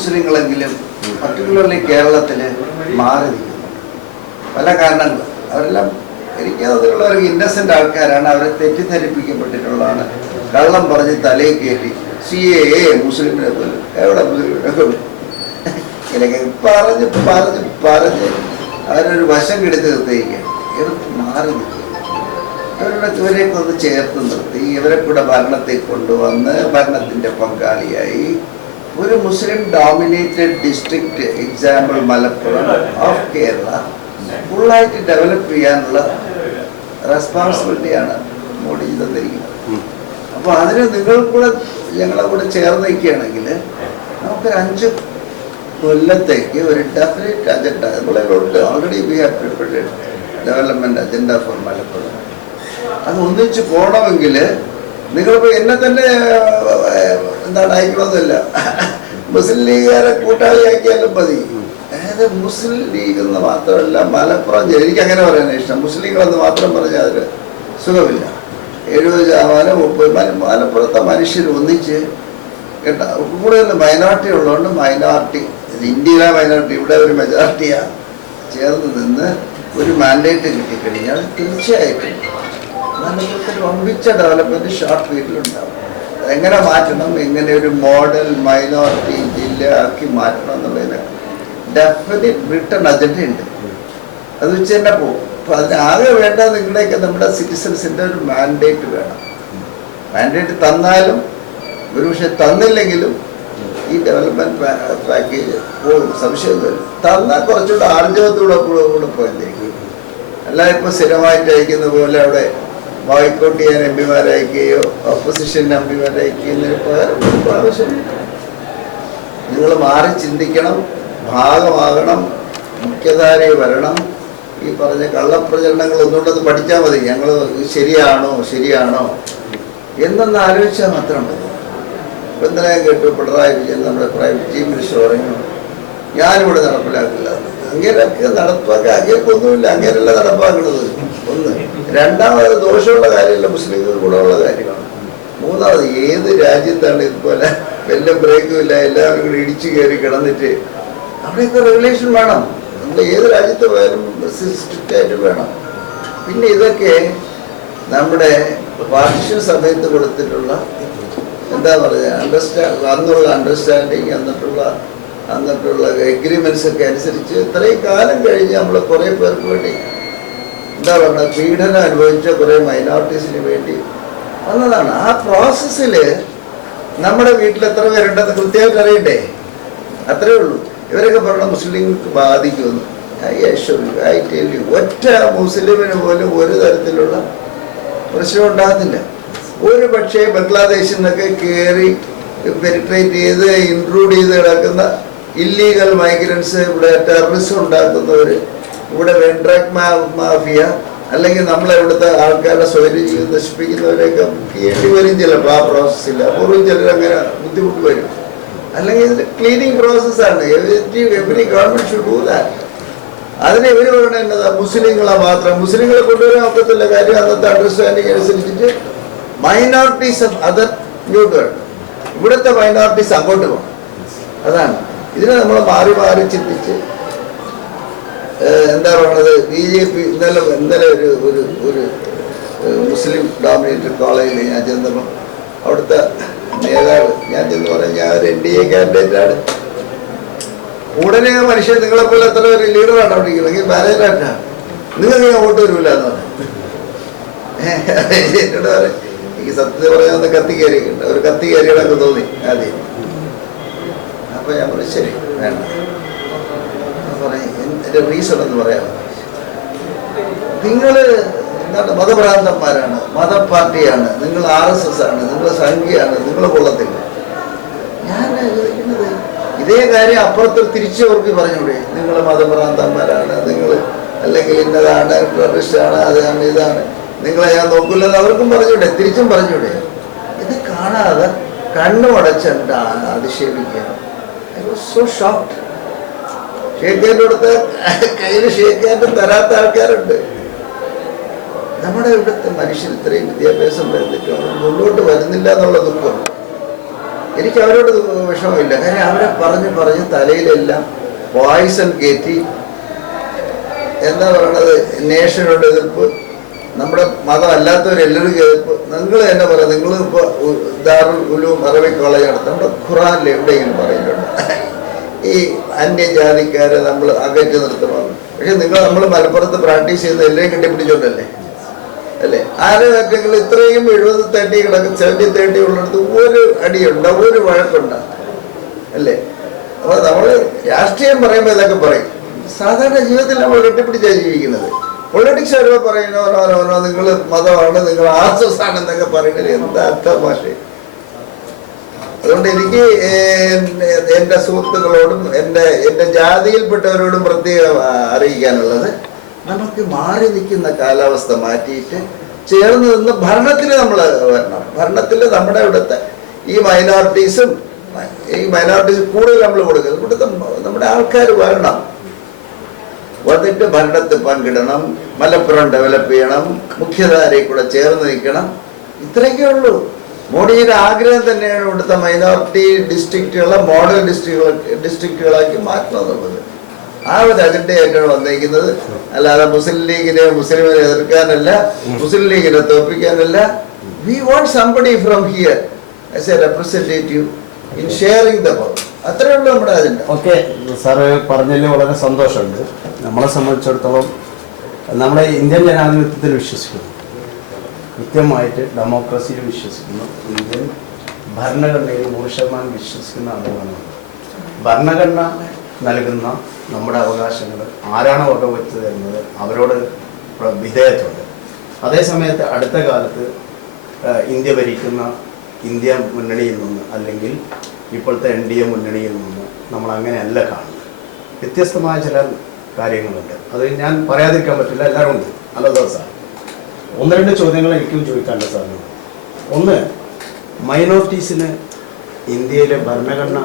മുസ്ലിങ്ങളെങ്കിലും particularly കേരളത്തിൽ മാറി നിൽക്കുന്നു. പല കാരണങ്ങൾ. അവരെല്ലാം എനിക്കതിലുള്ളവർക്ക് ഇന്നസെൻ്റ് ആൾക്കാരാണ്. അവരെ തെറ്റിദ്ധരിപ്പിക്കപ്പെട്ടിട്ടുള്ളതാണ്. കള്ളം പറഞ്ഞ് തലയിൽ കയറ്റി CAA മുസ്ലിമിനെ പോലും എവിടെ മുസ്ലിമിനെ പോലും ഇങ്ങനെ പറഞ്ഞ് പറഞ്ഞ് പറഞ്ഞ് അവരൊരു വശം കെടുത്ത് നിർത്തിയിരിക്കുകയാണ്. എടുത്ത് മാറി നിൽക്കുക. ഇവരെയൊക്കെ ഒന്ന് ചേർത്ത് നിർത്തി ഇവരെ കൂടെ ഭരണത്തിൽ കൊണ്ടുവന്ന് ഭരണത്തിൻ്റെ പങ്കാളിയായി ഒരു Muslim dominated district, example Malappuram of Kerala, ഫുള്ളായിട്ട് ഡെവലപ്പ് ചെയ്യാനുള്ള റെസ്പോൺസിബിലിറ്റിയാണ് മോഡിജി തന്നിരിക്കുന്നത്. അപ്പോൾ അതിന് നിങ്ങൾ കൂടെ ഞങ്ങളെ കൂടെ ചേർന്ന് നിൽക്കുകയാണെങ്കിൽ നമുക്കൊരു 5 കൊല്ലത്തേക്ക് ഒരു ഡെഫിനറ്റ് അജണ്ട നമ്മളുണ്ട്. Already we have prepared development agenda for Malappuram. അത് ഒന്നിച്ച് പോകണമെങ്കിൽ നിങ്ങളിപ്പോൾ എന്നെ തന്നെ എന്താണ് അയക്കണമെന്നില്ല, മുസ്ലിം ലീഗുകാരെ കൂട്ടാളിയാക്കിയാലും മതി. അതായത് മുസ്ലിം ലീഗ് എന്ന് മാത്രമല്ല മലപ്പുറം ജില്ല, എനിക്ക് അങ്ങനെ പറയാൻ ഇഷ്ടം. മുസ്ലിങ്ങളെന്ന് മാത്രം പറഞ്ഞാൽ അതിൽ സുഖമില്ല. 70% 30% മലപ്പുറത്തെ മനുഷ്യർ ഒന്നിച്ച് കേട്ടോ. കൂടുതൽ മൈനോറിറ്റി ഉള്ളതുകൊണ്ട് മൈനോറിറ്റി, ഇന്ത്യയിലെ മൈനോറിറ്റി, ഇവിടെ ഒരു മെജോറിറ്റിയാണ്, ചേർന്ന് നിന്ന് ഒരു മാൻഡേറ്റ് കിട്ടിക്കഴിഞ്ഞാൽ തീർച്ചയായിട്ടും മലപ്പുറത്തിൽ വമ്പിച്ച ഡെവലപ്മെൻറ്റ് ഷോർട്ട് പീരീഡിലുണ്ടാവും. എങ്ങനെ മാറ്റണം, എങ്ങനെ ഒരു മോഡൽ മൈനോറിറ്റി ജില്ല ആക്കി മാറ്റണം എന്നുള്ളതിന് ഡെഫിനിറ്റ് റിട്ടൺ അജണ്ട ഉണ്ട്. അത് വെച്ച് തന്നെ പോകും. അപ്പോൾ അതിനാകെ വേണ്ട നിങ്ങളുടെയൊക്കെ നമ്മുടെ സിറ്റിസൺസിൻ്റെ ഒരു മാൻഡേറ്റ് വേണം. മാൻഡേറ്റ് തന്നാലും ഒരു പക്ഷേ തന്നില്ലെങ്കിലും ഈ ഡെവലപ്മെൻറ്റ് പാക്കേജ് പോകും, സംശയം വരും. തന്നാൽ കുറച്ചുകൂടെ ആർജവത്തോടെ കൂടെ പോയിരിക്കും. അല്ല ഇപ്പോൾ സ്ഥിരമായിട്ട് അയക്കുന്ന പോലെ അവിടെ ബോയ്ക്കോട്ട് ചെയ്യാൻ MP മാരെ അയക്കുകയോ ഓപ്പോസിഷൻ MP മാരെ അയക്കുന്നതിന് പകരം പ്രാവശ്യം നിങ്ങൾ മാറി ചിന്തിക്കണം, ഭാഗമാകണം, മുഖ്യധാരയിൽ വരണം. ഈ പറഞ്ഞ കള്ളപ്രചരണങ്ങൾ ഒന്നുകൊണ്ടത് പഠിച്ചാൽ മതി. ഞങ്ങൾ ശരിയാണോ എന്നൊന്ന് ആലോചിച്ചാൽ മാത്രം മതി. ഇപ്പം ഇന്നലെ കേട്ടു പിണറായി വിജയൻ നമ്മുടെ ചീഫ് മിനിസ്റ്റർ പറഞ്ഞു ഞാനിവിടെ നടപ്പിലാക്കില്ല. അങ്ങനെയൊക്കെ നടപ്പാക്കാൻ അങ്ങേക്കൊന്നുമില്ല, അങ്ങനെയല്ല നടപ്പാക്കുന്നത്. ഒന്ന്. രണ്ടാമത് ദോഷമുള്ള കാര്യമല്ല, മുസ്ലിങ്ങൾക്ക് ഗുണമുള്ള കാര്യമാണ്. മൂന്നാമത് ഏത് രാജ്യത്താണ് ഇതുപോലെ വല്ല ബ്രേക്കും ഇല്ല, എല്ലാവരും കൂടി ഇടിച്ചു കയറി കിടന്നിട്ട് അവിടെയൊക്കെ റെഗുലേഷൻ വേണം. നമ്മൾ ഏത് രാജ്യത്ത് പോയാലും സ്ട്രിക്റ്റായിട്ട് വേണം. പിന്നെ ഇതൊക്കെ നമ്മുടെ പാർട്ടിഷൻ സമയത്ത് കൊടുത്തിട്ടുള്ള എന്താ പറയുക അന്നുള്ള അണ്ടർസ്റ്റാൻഡിങ്, അന്നിട്ടുള്ള എഗ്രിമെൻറ്റ്സ് ഒക്കെ അനുസരിച്ച് ഇത്രയും കാലം കഴിഞ്ഞ് നമ്മൾ കുറേ പേർക്ക് വേണ്ടി എന്താ പറയുക പീഡനം അനുഭവിച്ച കുറേ മൈനോറിറ്റീസിന് വേണ്ടി വന്നതാണ്. ആ പ്രോസസ്സിൽ നമ്മുടെ വീട്ടിൽ എത്ര പേരുണ്ടെന്ന് കൃത്യമായിട്ട് അറിയണ്ടേ? അത്രേ ഉള്ളൂ. ഇവരൊക്കെ പറഞ്ഞ മുസ്ലിങ്ങൾക്ക് ബാധിക്കുമെന്ന്. ഒറ്റ മുസ്ലിമിന് പോലും ഒരു തരത്തിലുള്ള പ്രശ്നം ഉണ്ടാകുന്നില്ല. ഒരു പക്ഷേ ബംഗ്ലാദേശിൽ നിന്നൊക്കെ കയറി പെനിട്രേറ്റ് ചെയ്ത് ഇൻട്രൂഡ് ചെയ്ത് കിടക്കുന്ന ഇല്ലീഗൽ മൈഗ്രൻസ്, ഇവിടെ ടെററിസം ഉണ്ടാക്കുന്നവർ, ഇവിടെ വെൻഡ്രാക് മാഫിയ, അല്ലെങ്കിൽ നമ്മളിവിടുത്തെ ആൾക്കാരുടെ സ്വൈര്യം നശിപ്പിക്കുന്നവരെയൊക്കെ ചെയ്യേണ്ടി വരും ചിലപ്പോൾ. ആ പ്രോസസ്സില്ല പൂർവ്വം ചിലർ അങ്ങനെ ബുദ്ധിമുട്ട് വരും. അല്ലെങ്കിൽ ഇത് ക്ലീനിങ് പ്രോസസ്സാണ്. Every government should do that. അതിന് ഇവർ പറയണ എന്നതാ മുസ്ലിങ്ങളെ മാത്രം, മുസ്ലിങ്ങളെ കൊണ്ടുവരാൻ ഒക്കത്തില്ല. കാര്യം അന്നത്തെ അണ്ടർസ്റ്റാൻഡിങ് അനുസരിച്ചിട്ട് മൈനോറിറ്റീസ് ഓഫ് അതർ ന്യൂട്രൽ, ഇവിടുത്തെ മൈനോറിറ്റീസ് അങ്ങോട്ട് പോകണം. അതാണ് ഇതിനെ നമ്മൾ മാറി മാറി ചിന്തിച്ച് എന്താ പറയുന്നത്. BJP ഇന്നലെ ഒരു മുസ്ലിം ഡോമിനേറ്റഡ് കോളേജിൽ ഞാൻ ചെന്നപ്പോൾ അവിടുത്തെ നേതാവ് ഞാൻ ചെന്ന് പറഞ്ഞാൽ ഞാൻ ഒരു NDA കാൻഡിഡേറ്റാണ്. ഉടനെ ആ മനുഷ്യൻ നിങ്ങളെപ്പോലെ എത്ര ഒരു ലീഡറാണ് അവിടെ ഇരിക്കുന്നത്, മാനേജറായിട്ടാണ്, നിങ്ങൾക്ക് ഞാൻ വോട്ട് വരില്ല എന്ന് പറഞ്ഞു. എന്നോട് പറയാം എനിക്ക് സത്യം പറയാൻ ഒന്ന് കത്തി കയറിയിട്ടുണ്ട്, ഒരു കത്തി കയറിയതൊക്കെ തോന്നി ആദ്യം. അപ്പോൾ ഞാൻ പറഞ്ഞു ശരി വേണ്ട പറയും. എൻ്റെ റീസൺ എന്ന് പറയാം, നിങ്ങൾ എന്താണ് മതഭ്രാന്തന്മാരാണ്, മതപാർട്ടിയാണ്, നിങ്ങൾ RSS ആണ്, നിങ്ങൾ സംഖ്യയാണ്, നിങ്ങൾ കൊള്ളത്തില്ല. ഞാൻ ചോദിക്കുന്നത് ഇതേ കാര്യം അപ്പുറത്ത് തിരിച്ചവർക്ക് പറഞ്ഞൂടെ? നിങ്ങൾ മതഭ്രാന്തന്മാരാണ്, നിങ്ങൾ അല്ലെങ്കിൽ ഇന്നതാണ്, ടെററിസ്റ്റാണ്, അതാണ് ഇതാണ്, നിങ്ങളെ ഞാൻ നോക്കില്ലെന്ന് അവർക്കും പറഞ്ഞൂടെ, തിരിച്ചും പറഞ്ഞൂടെ? ഇത് കാണാതെ കണ്ണുമടച്ചുണ്ട് അധിക്ഷേപിക്കുക. I was so shocked. ഷേഖേൻ്റെ അടുത്ത് കയ്യിൽ ഷേഖേൻ്റെ തരാത്ത ആൾക്കാരുണ്ട്. നമ്മുടെ ഇവിടുത്തെ മനുഷ്യർ ഇത്രയും വിദ്യാഭ്യാസം വരുന്നിട്ട് മുന്നോട്ട് വരുന്നില്ല എന്നുള്ള ദുഃഖം. എനിക്ക് അവരോട് വിഷമമില്ല. കാര്യം അവരെ പറഞ്ഞ് തലയിലെല്ലാം പോയിസൺ കയറ്റി, എന്താ പറയണത്, നേഷനോട് എതിർപ്പ്, നമ്മുടെ മതം അല്ലാത്തവരെല്ലാവരും എതിർപ്പ്. നിങ്ങൾ തന്നെ പറയാം, നിങ്ങൾ ഇപ്പോൾ ദാറുൽ ഉലൂം അറബിക് കോളേജ് നടത്തും, നമ്മുടെ ഖുറാനിൽ എവിടെയെങ്കിലും പറയുന്നുണ്ട് ഈ അന്യജാതിക്കാരെ നമ്മൾ അകറ്റി നിർത്തണം? പക്ഷെ നമ്മൾ മലപ്പുറത്ത് പ്രാക്ടീസ് ചെയ്യുന്ന എല്ലാവരും കെട്ടിപ്പിടിച്ചോണ്ടല്ലേ അല്ലേ? ആരെങ്കിലും ഇത്രയും 70-30 കിടക്കും, 70-30 ഉള്ളിടത്ത് ഒരു അടിയുണ്ടോ, ഒരു വഴക്കുണ്ടോ അല്ലേ? അപ്പോൾ നമ്മൾ രാഷ്ട്രീയം പറയുമ്പോൾ ഇതൊക്കെ പറയും. സാധാരണ ജീവിതത്തിൽ നമ്മൾ കെട്ടിപ്പിടിച്ചാണ് ജീവിക്കുന്നത്. പൊളിറ്റിക്സ് വരുമ്പോൾ പറയുന്നോ നിങ്ങൾ മതമാണ്, നിങ്ങൾ ആർഎസ്എസ് ആണെന്നൊക്കെ പറയുന്നത് എന്താ അർത്ഥഭാഷ? അതുകൊണ്ട് എനിക്ക് എൻ്റെ സുഹൃത്തുക്കളോടും എൻ്റെ ജാതിയിൽപ്പെട്ടവരോടും പ്രത്യേകം അറിയിക്കാനുള്ളത്, നമുക്ക് മാറി നിൽക്കുന്ന കാലാവസ്ഥ മാറ്റിയിട്ട് ചേർന്ന് നിന്ന് ഭരണത്തിൽ നമ്മൾ വരണം. ഭരണത്തിൽ നമ്മുടെ ഇവിടുത്തെ ഈ മൈനോറിറ്റീസ് കൂടുതൽ നമ്മൾ കൊടുക്കുന്നത്, ഇവിടുത്തെ നമ്മുടെ ആൾക്കാർ വരണം, വന്നിട്ട് ഭരണത്തിൽ പങ്കിടണം, മലപ്പുറം ഡെവലപ്പ് ചെയ്യണം, മുഖ്യധാരയിൽ കൂടെ ചേർന്ന് നിൽക്കണം. ഇത്രയൊക്കെ ഉള്ളൂ. മോഡിയുടെ ആഗ്രഹം തന്നെയാണ് ഇവിടുത്തെ മൈനോറിറ്റി ഡിസ്ട്രിക്റ്റുകളെ മോഡൽ ഡിസ്ട്രിക്റ്റുകളാക്കി മാറ്റണം എന്നുള്ളത്. ആ ഒരു അജണ്ടയായിട്ടാണ് വന്നിരിക്കുന്നത്. അല്ലാതെ മുസ്ലിം മുസ്ലിമിനെ എതിർക്കാനല്ല, മുസ്ലിം ലീഗിനെ തോൽപ്പിക്കാനല്ല. We want somebody from here as a representative in sharing the power. അത്രേ ഉള്ളൂ നമ്മുടെ അജണ്ട. ഓക്കെ, സാറ് പറഞ്ഞതിൽ വളരെ സന്തോഷമുണ്ട്. നമ്മളെ സംബന്ധിച്ചിടത്തോളം നമ്മുടെ ഇന്ത്യൻ ജനാധിപത്യത്തിൽ വിശ്വസിക്കുന്നു, കൃത്യമായിട്ട് ഡെമോക്രസിയിൽ വിശ്വസിക്കുന്നു, ഇന്ത്യൻ ഭരണഘടനയിൽ 100% വിശ്വസിക്കുന്ന ആളുകളാണ്. ഭരണഘടന നൽകുന്ന നമ്മുടെ അവകാശങ്ങൾ ആരാണ് വകവെച്ചത് എന്നത് അവരോട് വിധേയത്വമുണ്ട്. അതേസമയത്ത് അടുത്ത കാലത്ത് ഇന്ത്യ ഭരിക്കുന്ന ഇന്ത്യ മുന്നണിയിൽ നിന്ന് അല്ലെങ്കിൽ ഇപ്പോഴത്തെ NDA മുന്നണിയിൽ നിന്ന് നമ്മൾ അങ്ങനെയല്ല കാണുന്നത്. വ്യത്യസ്തമായ ചില കാര്യങ്ങളുണ്ട്. അത് ഞാൻ പറയാതിരിക്കാൻ പറ്റില്ല, എല്ലാവരും ഉണ്ട്. നല്ല ദിവസം 1-2 ചോദ്യങ്ങൾ എനിക്കും ചോദിക്കാനുള്ള സാധ്യത. ഒന്ന്, മൈനോറിറ്റീസിന് ഇന്ത്യയിലെ ഭരണഘടന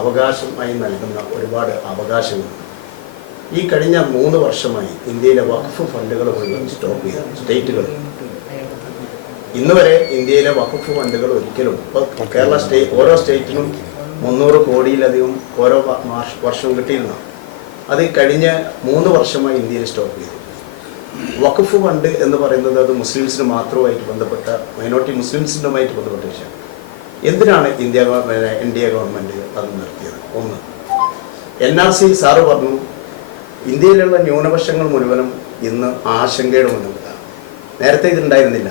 അവകാശമായി നൽകുന്ന ഒരുപാട് അവകാശങ്ങളുണ്ട്. ഈ കഴിഞ്ഞ 3 വർഷമായി ഇന്ത്യയിലെ വഖഫ് ഫണ്ടുകൾ മുഴുവൻ സ്റ്റോപ്പ് ചെയ്തു സ്റ്റേറ്റുകൾ. ഇന്ന് വരെ ഇന്ത്യയിലെ വഖഫ് ഫണ്ടുകൾ ഒരിക്കലും, ഇപ്പോൾ കേരള ഓരോ സ്റ്റേറ്റിനും 300 കോടിയിലധികം ഓരോ വർഷവും കിട്ടിയിരുന്നു. അത് കഴിഞ്ഞ 3 വർഷമായി ഇന്ത്യയിൽ സ്റ്റോപ്പ് ചെയ്തു. വഖഫ് ഫണ്ട് എന്ന് പറയുന്നത് അത് മുസ്ലിംസിന് മാത്രമായിട്ട് ബന്ധപ്പെട്ട, മൈനോറിറ്റി മുസ്ലിംസിനുമായിട്ട് ബന്ധപ്പെട്ട വിഷയം. എന്തിനാണ് NDA ഗവൺമെൻറ് അത് നിർത്തിയത്? ഒന്ന്, NRC സാറ് പറഞ്ഞു, ഇന്ത്യയിലുള്ള ന്യൂനപക്ഷങ്ങൾ മുഴുവനും ഇന്ന് ആശങ്കയുടെ മുന്നിലാണ്. നേരത്തെ ഇതുണ്ടായിരുന്നില്ല.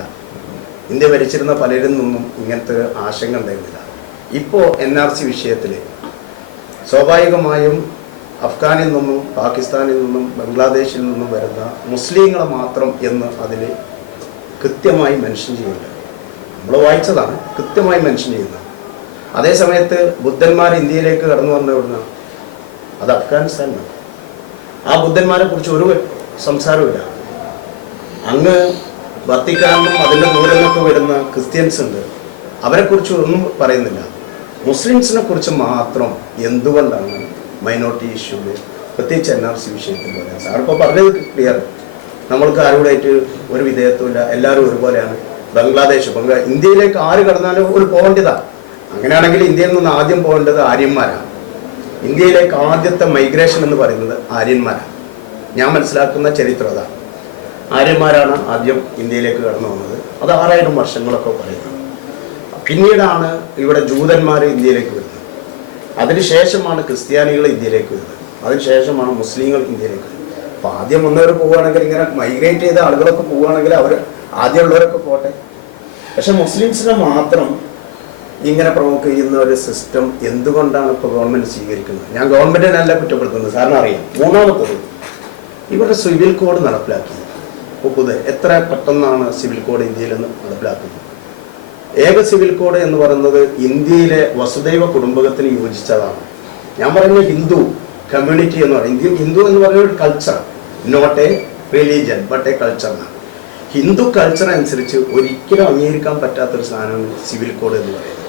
ഇന്ത്യ ഭരിച്ചിരുന്ന പലരിൽ നിന്നും ഇങ്ങനത്തെ ആശങ്ക ഉണ്ടായിരുന്നില്ല. ഇപ്പോൾ NRC വിഷയത്തിൽ സ്വാഭാവികമായും അഫ്ഗാനിൽ നിന്നും പാകിസ്ഥാനിൽ നിന്നും ബംഗ്ലാദേശിൽ നിന്നും വരുന്ന മുസ്ലിങ്ങളെ മാത്രം എന്ന് അതിൽ കൃത്യമായി മെൻഷൻ ചെയ്യുന്നുണ്ട്. നമ്മൾ വായിച്ചതാണ്, കൃത്യമായി മെൻഷൻ ചെയ്യുന്നത്. അതേസമയത്ത് ബുദ്ധന്മാർ ഇന്ത്യയിലേക്ക് കടന്നു വന്ന എവിടുന്ന? അത് അഫ്ഗാനിസ്ഥാനാണ്. ആ ബുദ്ധന്മാരെ കുറിച്ച് ഒരു സംസാരമില്ല. അങ്ങ് വത്തിക്കാനും അതിൻ്റെ ദൂരങ്ങളൊക്കെ വരുന്ന ക്രിസ്ത്യൻസ് ഉണ്ട്, അവരെക്കുറിച്ച് ഒന്നും പറയുന്നില്ല. മുസ്ലിംസിനെ കുറിച്ച് മാത്രം എന്തുകൊണ്ടാണ് മൈനോറിറ്റി ഇഷ്യൂവിൽ, പ്രത്യേകിച്ച് NRC വിഷയത്തിൽ പറയാം? സാറിപ്പോൾ പറഞ്ഞത് ക്ലിയർ. നമ്മൾക്ക് ആരോടായിട്ട് ഒരു വിധേയത്വമില്ല, എല്ലാവരും ഒരുപോലെയാണ്. ബംഗ്ലാദേശ്, ഇന്ത്യയിലേക്ക് ആര് കടന്നാലും ഒരു പോകേണ്ടതാണ്. അങ്ങനെയാണെങ്കിൽ ഇന്ത്യയിൽ നിന്ന് ആദ്യം പോകേണ്ടത് ആര്യന്മാരാണ്. ഇന്ത്യയിലേക്ക് ആദ്യത്തെ മൈഗ്രേഷൻ എന്ന് പറയുന്നത് ആര്യന്മാരാണ്. ഞാൻ മനസ്സിലാക്കുന്ന ചരിത്രം അതാണ്. ആര്യന്മാരാണ് ആദ്യം ഇന്ത്യയിലേക്ക് കടന്നു വന്നത്. അത് 6000 വർഷങ്ങളൊക്കെ പറയുന്നത്. പിന്നീടാണ് ഇവിടെ ജൂതന്മാർ ഇന്ത്യയിലേക്ക് വരുന്നത്. അതിനുശേഷമാണ് ക്രിസ്ത്യാനികൾ ഇന്ത്യയിലേക്ക് വരുന്നത്. അതിനുശേഷമാണ് മുസ്ലിങ്ങൾ ഇന്ത്യയിലേക്ക് വരുന്നത്. അപ്പോൾ ആദ്യം വന്നവർ പോവുകയാണെങ്കിൽ, ഇങ്ങനെ മൈഗ്രേറ്റ് ചെയ്ത ആളുകളൊക്കെ പോവുകയാണെങ്കിൽ അവർ ആദ്യമുള്ളവരൊക്കെ പോട്ടെ. പക്ഷെ മുസ്ലിംസിനെ മാത്രം ഇങ്ങനെ പ്രൊവോക്ക് ചെയ്യുന്ന ഒരു സിസ്റ്റം എന്തുകൊണ്ടാണ് ഇപ്പോൾ ഗവൺമെൻറ് സ്വീകരിക്കുന്നത്? ഞാൻ ഗവൺമെൻറ്റിനല്ല കുറ്റപ്പെടുത്തുന്നത്, സാറിന് അറിയാം. മൂന്നാമത്തത്, ഇവരുടെ സിവിൽ കോഡ് നടപ്പിലാക്കി. പുതിയ എത്ര പെട്ടെന്നാണ് സിവിൽ കോഡ് ഇന്ത്യയിൽ നിന്ന് നടപ്പിലാക്കുന്നത്? ഏക സിവിൽ കോഡ് എന്ന് പറയുന്നത് ഇന്ത്യയിലെ വസുദൈവ കുടുംബകത്തിന് യോജിച്ചതാണ്. ഞാൻ പറയുന്നത് ഹിന്ദു കമ്മ്യൂണിറ്റി എന്ന് പറയും. ഹിന്ദു എന്ന് പറയുന്ന ഒരു culture, not a religion but a culture എന്നാണ്. ഹിന്ദു കൾച്ചർ അനുസരിച്ച് ഒരിക്കലും അംഗീകരിക്കാൻ പറ്റാത്തൊരു സാധനമാണ് സിവിൽ കോഡ് എന്ന് പറയുന്നത്.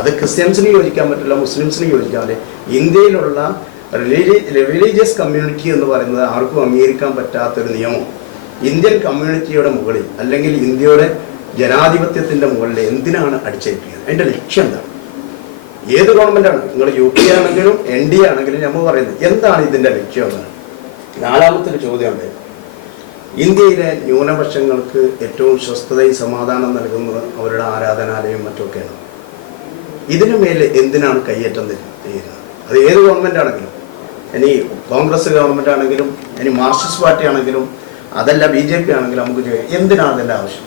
അത് ക്രിസ്ത്യൻസിന് യോജിക്കാൻ പറ്റില്ല, മുസ്ലിംസിന് യോജിക്കാൻ പറ്റില്ല. ഇന്ത്യയിലുള്ള റിലീജിയസ് കമ്മ്യൂണിറ്റി എന്ന് പറയുന്നത് ആർക്കും അംഗീകരിക്കാൻ പറ്റാത്തൊരു നിയമം ഇന്ത്യൻ കമ്മ്യൂണിറ്റിയുടെ മുകളിൽ അല്ലെങ്കിൽ ഇന്ത്യയുടെ ജനാധിപത്യത്തിൻ്റെ മുകളിൽ എന്തിനാണ് അടിച്ചേൽപ്പിക്കുന്നത്? അതിൻ്റെ ലക്ഷ്യം എന്താണ്? ഏത് ഗവൺമെൻറ്റാണ്, നിങ്ങൾ UP ആണെങ്കിലും ND ആണെങ്കിലും നമ്മൾ പറയുന്നത് എന്താണ് ഇതിൻ്റെ ലക്ഷ്യം എന്നാണ്. നാലാമത്തെ ഒരു ചോദ്യമുണ്ട്. ഇന്ത്യയിലെ ന്യൂനപക്ഷങ്ങൾക്ക് ഏറ്റവും സ്വസ്ഥതയും സമാധാനം നൽകുന്നത് അവരുടെ ആരാധനാലയം മറ്റൊക്കെയാണ്. ഇതിനു മേലെ എന്തിനാണ് കയ്യേറ്റം ചെയ്യുന്നത്? അത് ഏത് ഗവൺമെൻറ് ആണെങ്കിലും, ഇനി കോൺഗ്രസ് ഗവൺമെൻറ് ആണെങ്കിലും, ഇനി മാർക്സിസ്റ്റ് പാർട്ടി ആണെങ്കിലും, അതല്ല BJP ആണെങ്കിലും, നമുക്ക് ചോദിക്കാം എന്തിനാണ് അതിൻ്റെ ആവശ്യം?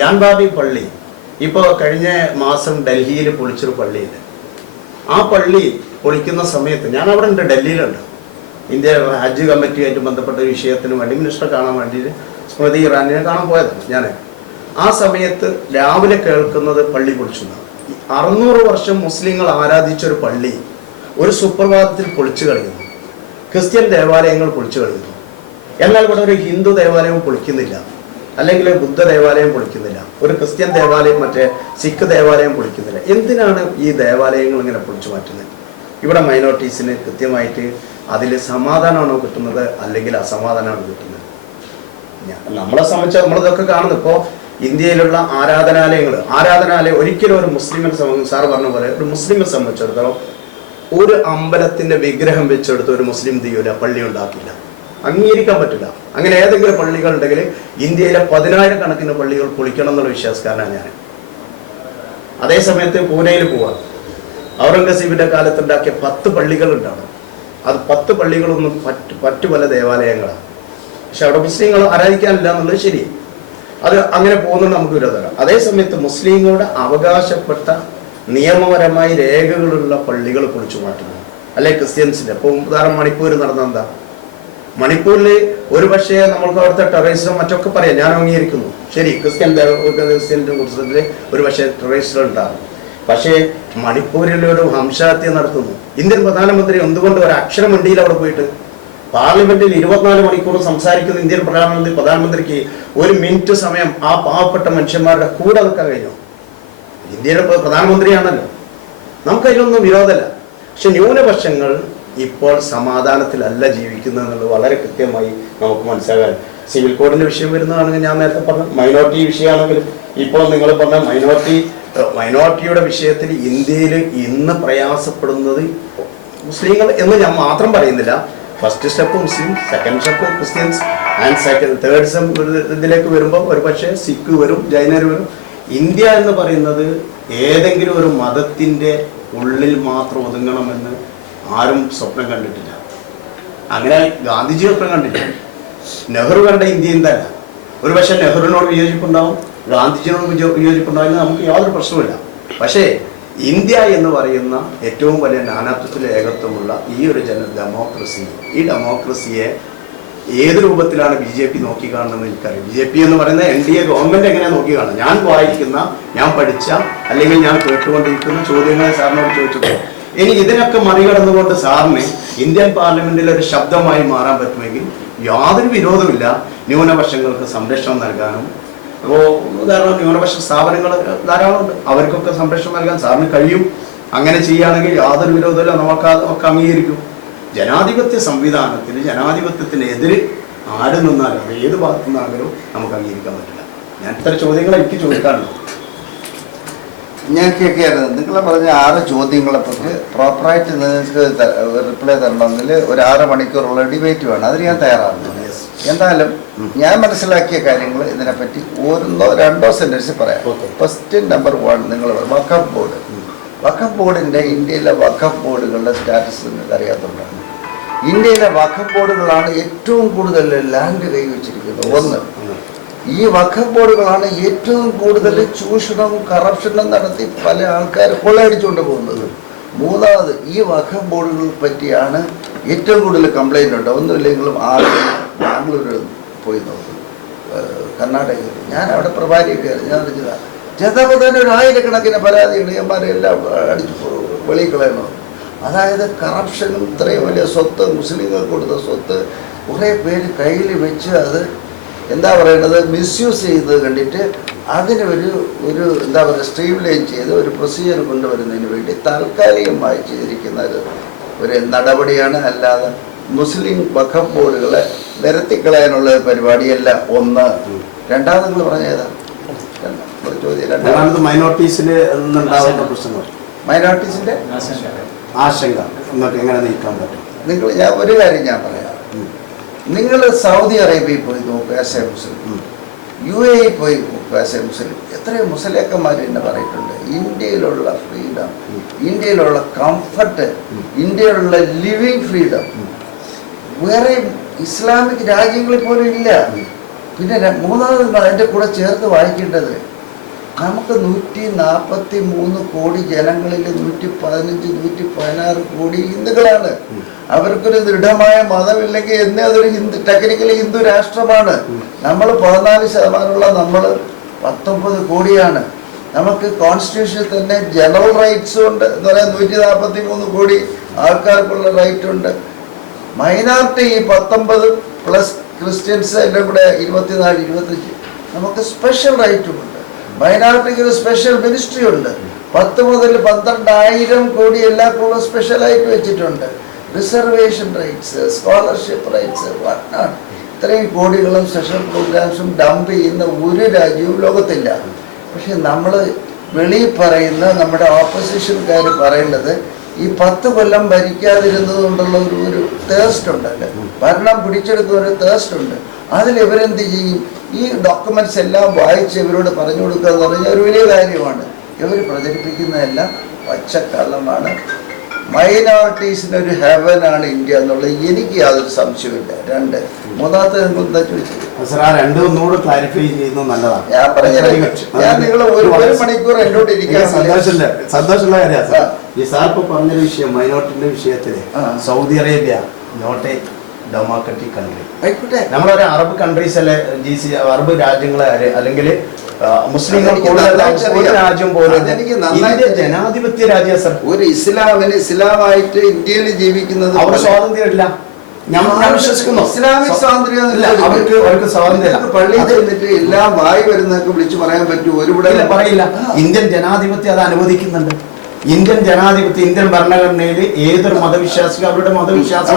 യാൻബാബി പള്ളി ഇപ്പോൾ കഴിഞ്ഞ മാസം ഡൽഹിയിൽ പൊളിച്ചൊരു പള്ളിയുണ്ട്. ആ പള്ളി പൊളിക്കുന്ന സമയത്ത് ഞാൻ അവിടെ ഉണ്ട്, ഡൽഹിയിലുണ്ട്. ഇന്ത്യ ഹജ്ജ് കമ്മിറ്റിയായിട്ട് ബന്ധപ്പെട്ട ഒരു വിഷയത്തിന് വേണ്ടി മിനിസ്റ്ററെ കാണാൻ വേണ്ടിയിട്ട് സ്മൃതി ഇറാനിനെ കാണാൻ പോയതാണ് ഞാൻ. ആ സമയത്ത് രാവിലെ കേൾക്കുന്നത് പള്ളി പൊളിച്ചു. 600 വർഷം മുസ്ലിങ്ങൾ ആരാധിച്ചൊരു പള്ളി ഒരു സുപ്രഭാതത്തിൽ പൊളിച്ചു കളയുന്നു. ക്രിസ്ത്യൻ ദേവാലയങ്ങൾ പൊളിച്ചു കളയുന്നു. എന്നാൽ ഇവിടെ ഒരു ഹിന്ദു ദേവാലയം പൊളിക്കുന്നില്ല, അല്ലെങ്കിൽ ബുദ്ധ ദേവാലയം പൊളിക്കുന്നില്ല, ഒരു ക്രിസ്ത്യൻ ദേവാലയം മറ്റേ സിഖ് ദേവാലയം പൊളിക്കുന്നില്ല. എന്തിനാണ് ഈ ദേവാലയങ്ങൾ ഇങ്ങനെ പൊളിച്ചു മാറ്റുന്നത്? ഇവിടെ മൈനോറിറ്റീസിന് കൃത്യമായിട്ട് അതിൽ സമാധാനമാണോ കിട്ടുന്നത് അല്ലെങ്കിൽ അസമാധാനമാണോ കിട്ടുന്നത്? നമ്മളെ സംബന്ധിച്ച് നമ്മളിതൊക്കെ കാണുന്നു. ഇപ്പോൾ ഇന്ത്യയിലുള്ള ആരാധനാലയം ഒരിക്കലും ഒരു മുസ്ലിമിനെ സംബന്ധിച്ച് സാർ പറഞ്ഞ പോലെ ഒരു മുസ്ലിമിനെ സംബന്ധിച്ചിടത്തോളം ഒരു അമ്പലത്തിന്റെ വിഗ്രഹം വെച്ചെടുത്ത് ഒരു മുസ്ലിം തീയൂല, പള്ളി ഉണ്ടാക്കില്ല, അംഗീകരിക്കാൻ പറ്റില്ല. അങ്ങനെ ഏതെങ്കിലും പള്ളികൾ ഉണ്ടെങ്കിൽ ഇന്ത്യയിലെ 10,000 കണക്കിന് പള്ളികൾ പൊളിക്കണം എന്നുള്ള വിശ്വാസക്കാരനാണ് ഞാൻ. അതേസമയത്ത് പൂനെയിൽ പോവാം, ഔറംഗസീബിന്റെ കാലത്തുണ്ടാക്കിയ 10 പള്ളികൾ ഉണ്ടാണ്. അത് 10 പള്ളികളൊന്നും മറ്റു പല ദേവാലയങ്ങളാണ്. പക്ഷെ അവിടെ മുസ്ലിങ്ങൾ ആരാധിക്കാനില്ല എന്നുള്ളത് ശരി. അത് അങ്ങനെ പോകുന്നുണ്ട്, നമുക്ക് വിരോധമല്ല. അതേസമയത്ത് മുസ്ലിങ്ങളുടെ അവകാശപ്പെട്ട നിയമപരമായി രേഖകളുള്ള പള്ളികൾ പൊളിച്ചു മാറ്റുന്നു. അല്ലെ ക്രിസ്ത്യൻസിന്റെ ഇപ്പോൾ ഉദാഹരണം മണിപ്പൂർ നടന്ന എന്താ? മണിപ്പൂരിൽ ഒരു പക്ഷേ നമ്മൾക്ക് അവിടുത്തെ ടെററിസം മറ്റൊക്കെ പറയാം, ഞാൻ അംഗീകരിക്കുന്നു, ശരി. ക്രിസ്ത്യൻ്റെ കുറിച്ചതിൽ ഒരു പക്ഷേ ടെററിസ്റ്റുകൾ ഉണ്ടാകും. പക്ഷേ മണിപ്പൂരിൽ ഒരു വംശഹത്യ നടത്തുന്നു. ഇന്ത്യൻ പ്രധാനമന്ത്രി എന്തുകൊണ്ട് ഒരു അക്ഷരം മിണ്ടിയിൽ അവിടെ പോയിട്ട് പാർലമെന്റിൽ 24 മണിക്കൂർ സംസാരിക്കുന്ന ഇന്ത്യൻ പ്രധാനമന്ത്രിക്ക് 1 മിനിറ്റ് സമയം ആ പാവപ്പെട്ട മനുഷ്യന്മാരുടെ കൂടെ നിൽക്കാൻ കഴിഞ്ഞു? ഇന്ത്യയുടെ പ്രധാനമന്ത്രിയാണല്ലോ. നമുക്കതിലൊന്നും വിരോധമല്ല. പക്ഷെ ന്യൂനപക്ഷങ്ങൾ ഇപ്പോൾ സമാധാനത്തിലല്ല ജീവിക്കുന്നത് എന്നുള്ളത് വളരെ കൃത്യമായി നമുക്ക് മനസ്സിലാകാൻ. സിവിൽ കോഡിന്റെ വിഷയം വരുന്നതാണെങ്കിൽ ഞാൻ നേരത്തെ പറഞ്ഞ മൈനോറിറ്റി വിഷയമാണെങ്കിലും ഇപ്പോൾ നിങ്ങൾ പറഞ്ഞ മൈനോറിറ്റിയുടെ വിഷയത്തിൽ ഇന്ത്യയിൽ ഇന്ന് പ്രയാസപ്പെടുന്നത് മുസ്ലിങ്ങൾ എന്ന് ഞാൻ മാത്രം പറയുന്നില്ല. First step Muslim, second step Christians, and third step ഇതിലേക്ക് വരുമ്പോൾ ഒരു പക്ഷേ സിഖ് വരും, ജൈനർ വരും. ഇന്ത്യ എന്ന് പറയുന്നത് ഏതെങ്കിലും ഒരു മതത്തിൻ്റെ ഉള്ളിൽ മാത്രം ഒതുങ്ങണമെന്ന് ആരും സ്വപ്നം കണ്ടിട്ടില്ല. അങ്ങനെ ഗാന്ധിജി സ്വപ്നം കണ്ടില്ല. നെഹ്റു കണ്ട ഇന്ത്യ എന്തല്ല. ഒരു പക്ഷേ നെഹ്റുവിനോട് വിയോജിപ്പുണ്ടാവും, ഗാന്ധിജിയോട് വിയോജിപ്പുണ്ടാവുന്ന നമുക്ക് യാതൊരു പ്രശ്നവുമില്ല. പക്ഷേ ഇന്ത്യ എന്ന് പറയുന്ന ഏറ്റവും വലിയ നാനാത്വത്തിൽ ഏകത്വമുള്ള ഈ ഒരു ഡെമോക്രസി, ഈ ഡെമോക്രസിയെ ഏത് രൂപത്തിലാണ് BJP നോക്കിക്കാണുന്നതെന്ന് എനിക്കറിയാം. BJP എന്ന് പറയുന്ന NDA ഗവൺമെന്റ് എങ്ങനെയാണ് നോക്കിക്കാണുന്നത്? ഞാൻ വായിക്കുന്ന, ഞാൻ പഠിച്ച, അല്ലെങ്കിൽ ഞാൻ കേട്ടുകൊണ്ടിരിക്കുന്ന ചോദ്യങ്ങളെ സാറിനോട് ചോദിച്ചിട്ടുണ്ട്. ഇനി ഇതിനൊക്കെ മറികടന്നുകൊണ്ട് സാറിന് ഇന്ത്യൻ പാർലമെന്റിൽ ഒരു ശബ്ദമായി മാറാൻ പറ്റുമെങ്കിൽ യാതൊരു വിരോധമില്ല ന്യൂനപക്ഷങ്ങൾക്ക് സംരക്ഷണം നൽകാനും. അപ്പോൾ ഉദാഹരണം ന്യൂനപക്ഷ സ്ഥാപനങ്ങൾ ധാരാളമുണ്ട്, അവർക്കൊക്കെ സംരക്ഷണം നൽകാൻ സാറിന് കഴിയും. അങ്ങനെ ചെയ്യുകയാണെങ്കിൽ യാതൊരു വിരോധമില്ല, നമുക്ക് അംഗീകരിക്കും. ജനാധിപത്യ സംവിധാനത്തിൽ ജനാധിപത്യത്തിനെതിരെ ആര് നിന്നാലും ഏത് ഭാഗത്തു നിന്നാണെങ്കിലും നമുക്ക് അംഗീകരിക്കാൻ പറ്റില്ല. ഞാൻ ഇത്ര ചോദ്യങ്ങൾ എനിക്ക് ചോദിക്കാറുണ്ട്. ഞാൻ കേൾക്കുകയായിരുന്നു നിങ്ങൾ പറഞ്ഞ 6 ചോദ്യങ്ങളെ പറ്റി പ്രോപ്പറായിട്ട് നിങ്ങൾക്ക് റിപ്ലൈ തരണമെങ്കിൽ ഒരു 6 മണിക്കൂറുള്ള ഡിബേറ്റ് വേണം. അതിന് ഞാൻ തയ്യാറാണ്. എന്തായാലും ഞാൻ മനസ്സിലാക്കിയ കാര്യങ്ങൾ ഇതിനെപ്പറ്റി 1-2 സെന്റൻസ് പറയാം. ഫസ്റ്റ് നമ്പർ 1, നിങ്ങൾ വഖഫ് ബോർഡ്. വഖഫ് ബോർഡിൻ്റെ ഇന്ത്യയിലെ വഖഫ് ബോർഡുകളുടെ സ്റ്റാറ്റസ് നിങ്ങൾക്ക് അറിയാത്തതുകൊണ്ടാണ്. ഇന്ത്യയിലെ വഖഫ് ബോർഡുകളാണ് ഏറ്റവും കൂടുതൽ ലാൻഡ് കൈവച്ചിരിക്കുന്നത്. 1, ഈ വഖഫ് ബോർഡുകളാണ് ഏറ്റവും കൂടുതൽ ചൂഷണവും കറപ്ഷനും നടത്തി പല ആൾക്കാർ കൊള്ളയടിച്ചുകൊണ്ട് പോകുന്നത്. 3ാമത്, ഈ വഖഫ് ബോർഡുകളെ പറ്റിയാണ് ഏറ്റവും കൂടുതൽ കംപ്ലൈൻ്റ് ഉണ്ട്. ഒന്നുമില്ലെങ്കിലും ബാംഗ്ലൂർ പോയി നോക്കും, കർണാടകയിൽ. ഞാൻ അവിടെ പ്രഭാരിയൊക്കെ ഞാൻ അറിഞ്ഞതാണ്. ജനപദാന 1000കണക്കിന് പരാതികൾ എല്ലാം അടിച്ചു വെളിയിൽ കളയണം. അതായത് കറപ്ഷനും ഇത്രയും വലിയ സ്വത്ത്, മുസ്ലിങ്ങൾക്ക് കൊടുത്ത സ്വത്ത് കുറേ പേര് കയ്യിൽ വെച്ച് അത് എന്താ പറയുന്നത് മിസ്യൂസ് ചെയ്യുന്നത് കണ്ടിട്ട് അതിന് ഒരു എന്താ പറയുക സ്ട്രീം ലൈൻ ചെയ്ത് ഒരു പ്രൊസീജിയർ കൊണ്ടുവരുന്നതിന് വേണ്ടി താൽക്കാലികമായി ചെയ്തിരിക്കുന്ന ഒരു നടപടിയാണ്. അല്ലാതെ മുസ്ലിം വഖഫ് ബോർഡുകളെ നിരത്തിക്കളയാനുള്ള പരിപാടിയല്ല. 1. 2ാമത് നിങ്ങൾ പറഞ്ഞ ഏതാ ചോദ്യം? 2ാമത് മൈനോറിറ്റീസിൽ ഉണ്ടാകുന്ന പ്രശ്നങ്ങൾ. മൈനോറിറ്റീസിന്റെ ആശങ്ക നിങ്ങൾക്ക് എങ്ങനെ നീക്കാൻ പറ്റും? ഞാൻ ഒരു കാര്യം ഞാൻ പറയാം. നിങ്ങൾ സൗദി അറേബ്യയിൽ പോയി നോക്കുക ആസ് എ മുസ്ലിം, UAE പോയി നോക്കുക ആസ് എ മുസ്ലിം, എത്രയോ മുസ്ലിയാക്കന്മാർ എന്നെ പറഞ്ഞിട്ടുണ്ട്. ഇന്ത്യയിലുള്ള ഫ്രീഡം, ഇന്ത്യയിലുള്ള കംഫർട്ട്, ഇന്ത്യയിലുള്ള ലിവിങ് ഫ്രീഡം വേറെ ഇസ്ലാമിക് രാജ്യങ്ങളിൽ പോലും ഇല്ല. പിന്നെ മൂന്നാമത് അതിൻ്റെ കൂടെ ചേർത്ത് വായിക്കേണ്ടത്, നമുക്ക് 143 കോടി ജനങ്ങളിൽ 115, 116 കോടി ഹിന്ദുക്കളാണ്. അവർക്കൊരു ദൃഢമായ മതമില്ലെങ്കിൽ എന്നെ അതൊരു ടെക്നിക്കലി ഹിന്ദു രാഷ്ട്രമാണ്. നമ്മൾ 14% നമ്മൾ 19 കോടിയാണ്. നമുക്ക് കോൺസ്റ്റിറ്റ്യൂഷനിൽ തന്നെ ജനറൽ റൈറ്റ്സ് ഉണ്ട് എന്ന് പറയാൻ 143 കോടി ആൾക്കാർക്കുള്ള റൈറ്റ് ഉണ്ട്. മൈനോറിറ്റി ഈ 19 പ്ലസ് ക്രിസ്ത്യൻസ് എല്ലാം കൂടെ 24, 25 നമുക്ക് സ്പെഷ്യൽ റൈറ്റുമുണ്ട്. മൈനോറിറ്റിക്ക് ഒരു സ്പെഷ്യൽ മിനിസ്ട്രി ഉണ്ട്. 10 മുതൽ 12,000 കോടി എല്ലാവർക്കും സ്പെഷ്യലായിട്ട് വെച്ചിട്ടുണ്ട്. Reservation rights, scholarship rights, what not. ഇത്രയും കോടികളും സ്പെഷ്യൽ പ്രോഗ്രാംസും ഡംപ് ചെയ്യുന്ന ഒരു രാജ്യവും ലോകത്തില്ല. പക്ഷെ നമ്മൾ വെളിയിൽ പറയുന്ന നമ്മുടെ ഓപ്പോസിഷൻകാർ പറയുന്നത് ഈ 10 കൊല്ലം ഭരിക്കാതിരുന്നത് കൊണ്ടുള്ള ഒരു തേഴ്സ്റ്റ് ഉണ്ടല്ലോ, ഭരണം പിടിച്ചെടുക്കുന്ന ഒരു തേഴ്സ്റ്റ് ഉണ്ട്. അതിൽ ഇവരെന്ത് ചെയ്യും? ഈ ഡോക്യുമെന്റ്സ് എല്ലാം വായിച്ച് ഇവരോട് പറഞ്ഞു കൊടുക്കുക എന്ന് പറഞ്ഞാൽ ഒരു വലിയ കാര്യമാണ്. ഇവർ പ്രചരിപ്പിക്കുന്നതെല്ലാം പച്ചക്കള്ളമാണ്. മൈനോറിറ്റീസിനൊരു ഹെവനാണ് ഇന്ത്യ എന്നുള്ളത് എനിക്ക് യാതൊരു സംശയമില്ല. 2 മൂന്നാമത്തെ എന്താ ചോദിച്ചത്? ക്ലാരിഫൈ ചെയ്യുന്നത് നല്ലതാണ്. ഞാൻ പറഞ്ഞത് ഞാൻ നിങ്ങൾ ഒരു മണിക്കൂർ എന്നോട് ഇരിക്കാൻ സന്തോഷമുള്ള കാര്യമാണ്. ഈ സാർ ഇപ്പോൾ പറഞ്ഞൊരു വിഷയം, മൈനോറിറ്റിന്റെ വിഷയത്തില് Saudi Arabia not a democratic country. നമ്മളൊരു അറബ് കൺട്രീസ് അല്ലെ, അറബ് രാജ്യങ്ങളെ അല്ലെങ്കിൽ മുസ്ലിങ്ങൾ രാജ്യം പോലെ ഇന്ത്യ ജനാധിപത്യ രാജ്യം സർ. ഒരു ഇസ്ലാമായിട്ട് ഇന്ത്യയിൽ ജീവിക്കുന്നത് അവർ സ്വാതന്ത്ര്യമില്ല. ഞാൻ വിശ്വസിക്കുന്നു ഇസ്ലാമിക് സ്വാതന്ത്ര്യം അവർക്ക് സ്വാതന്ത്ര്യം. പള്ളിയിൽ ചെന്നിട്ട് എല്ലാം വായി വരുന്നതൊക്കെ വിളിച്ചു പറയാൻ പറ്റുമോ? ഒരുപാട് പറയില്ല. ഇന്ത്യൻ ജനാധിപത്യം അത് അനുവദിക്കുന്നുണ്ട്. ഇന്ത്യൻ ജനാധിപത്യം, ഇന്ത്യൻ ഭരണഘടനയിൽ ഏതൊരു മതവിശ്വാസിക്കും അവരുടെ മതവിശ്വാസം.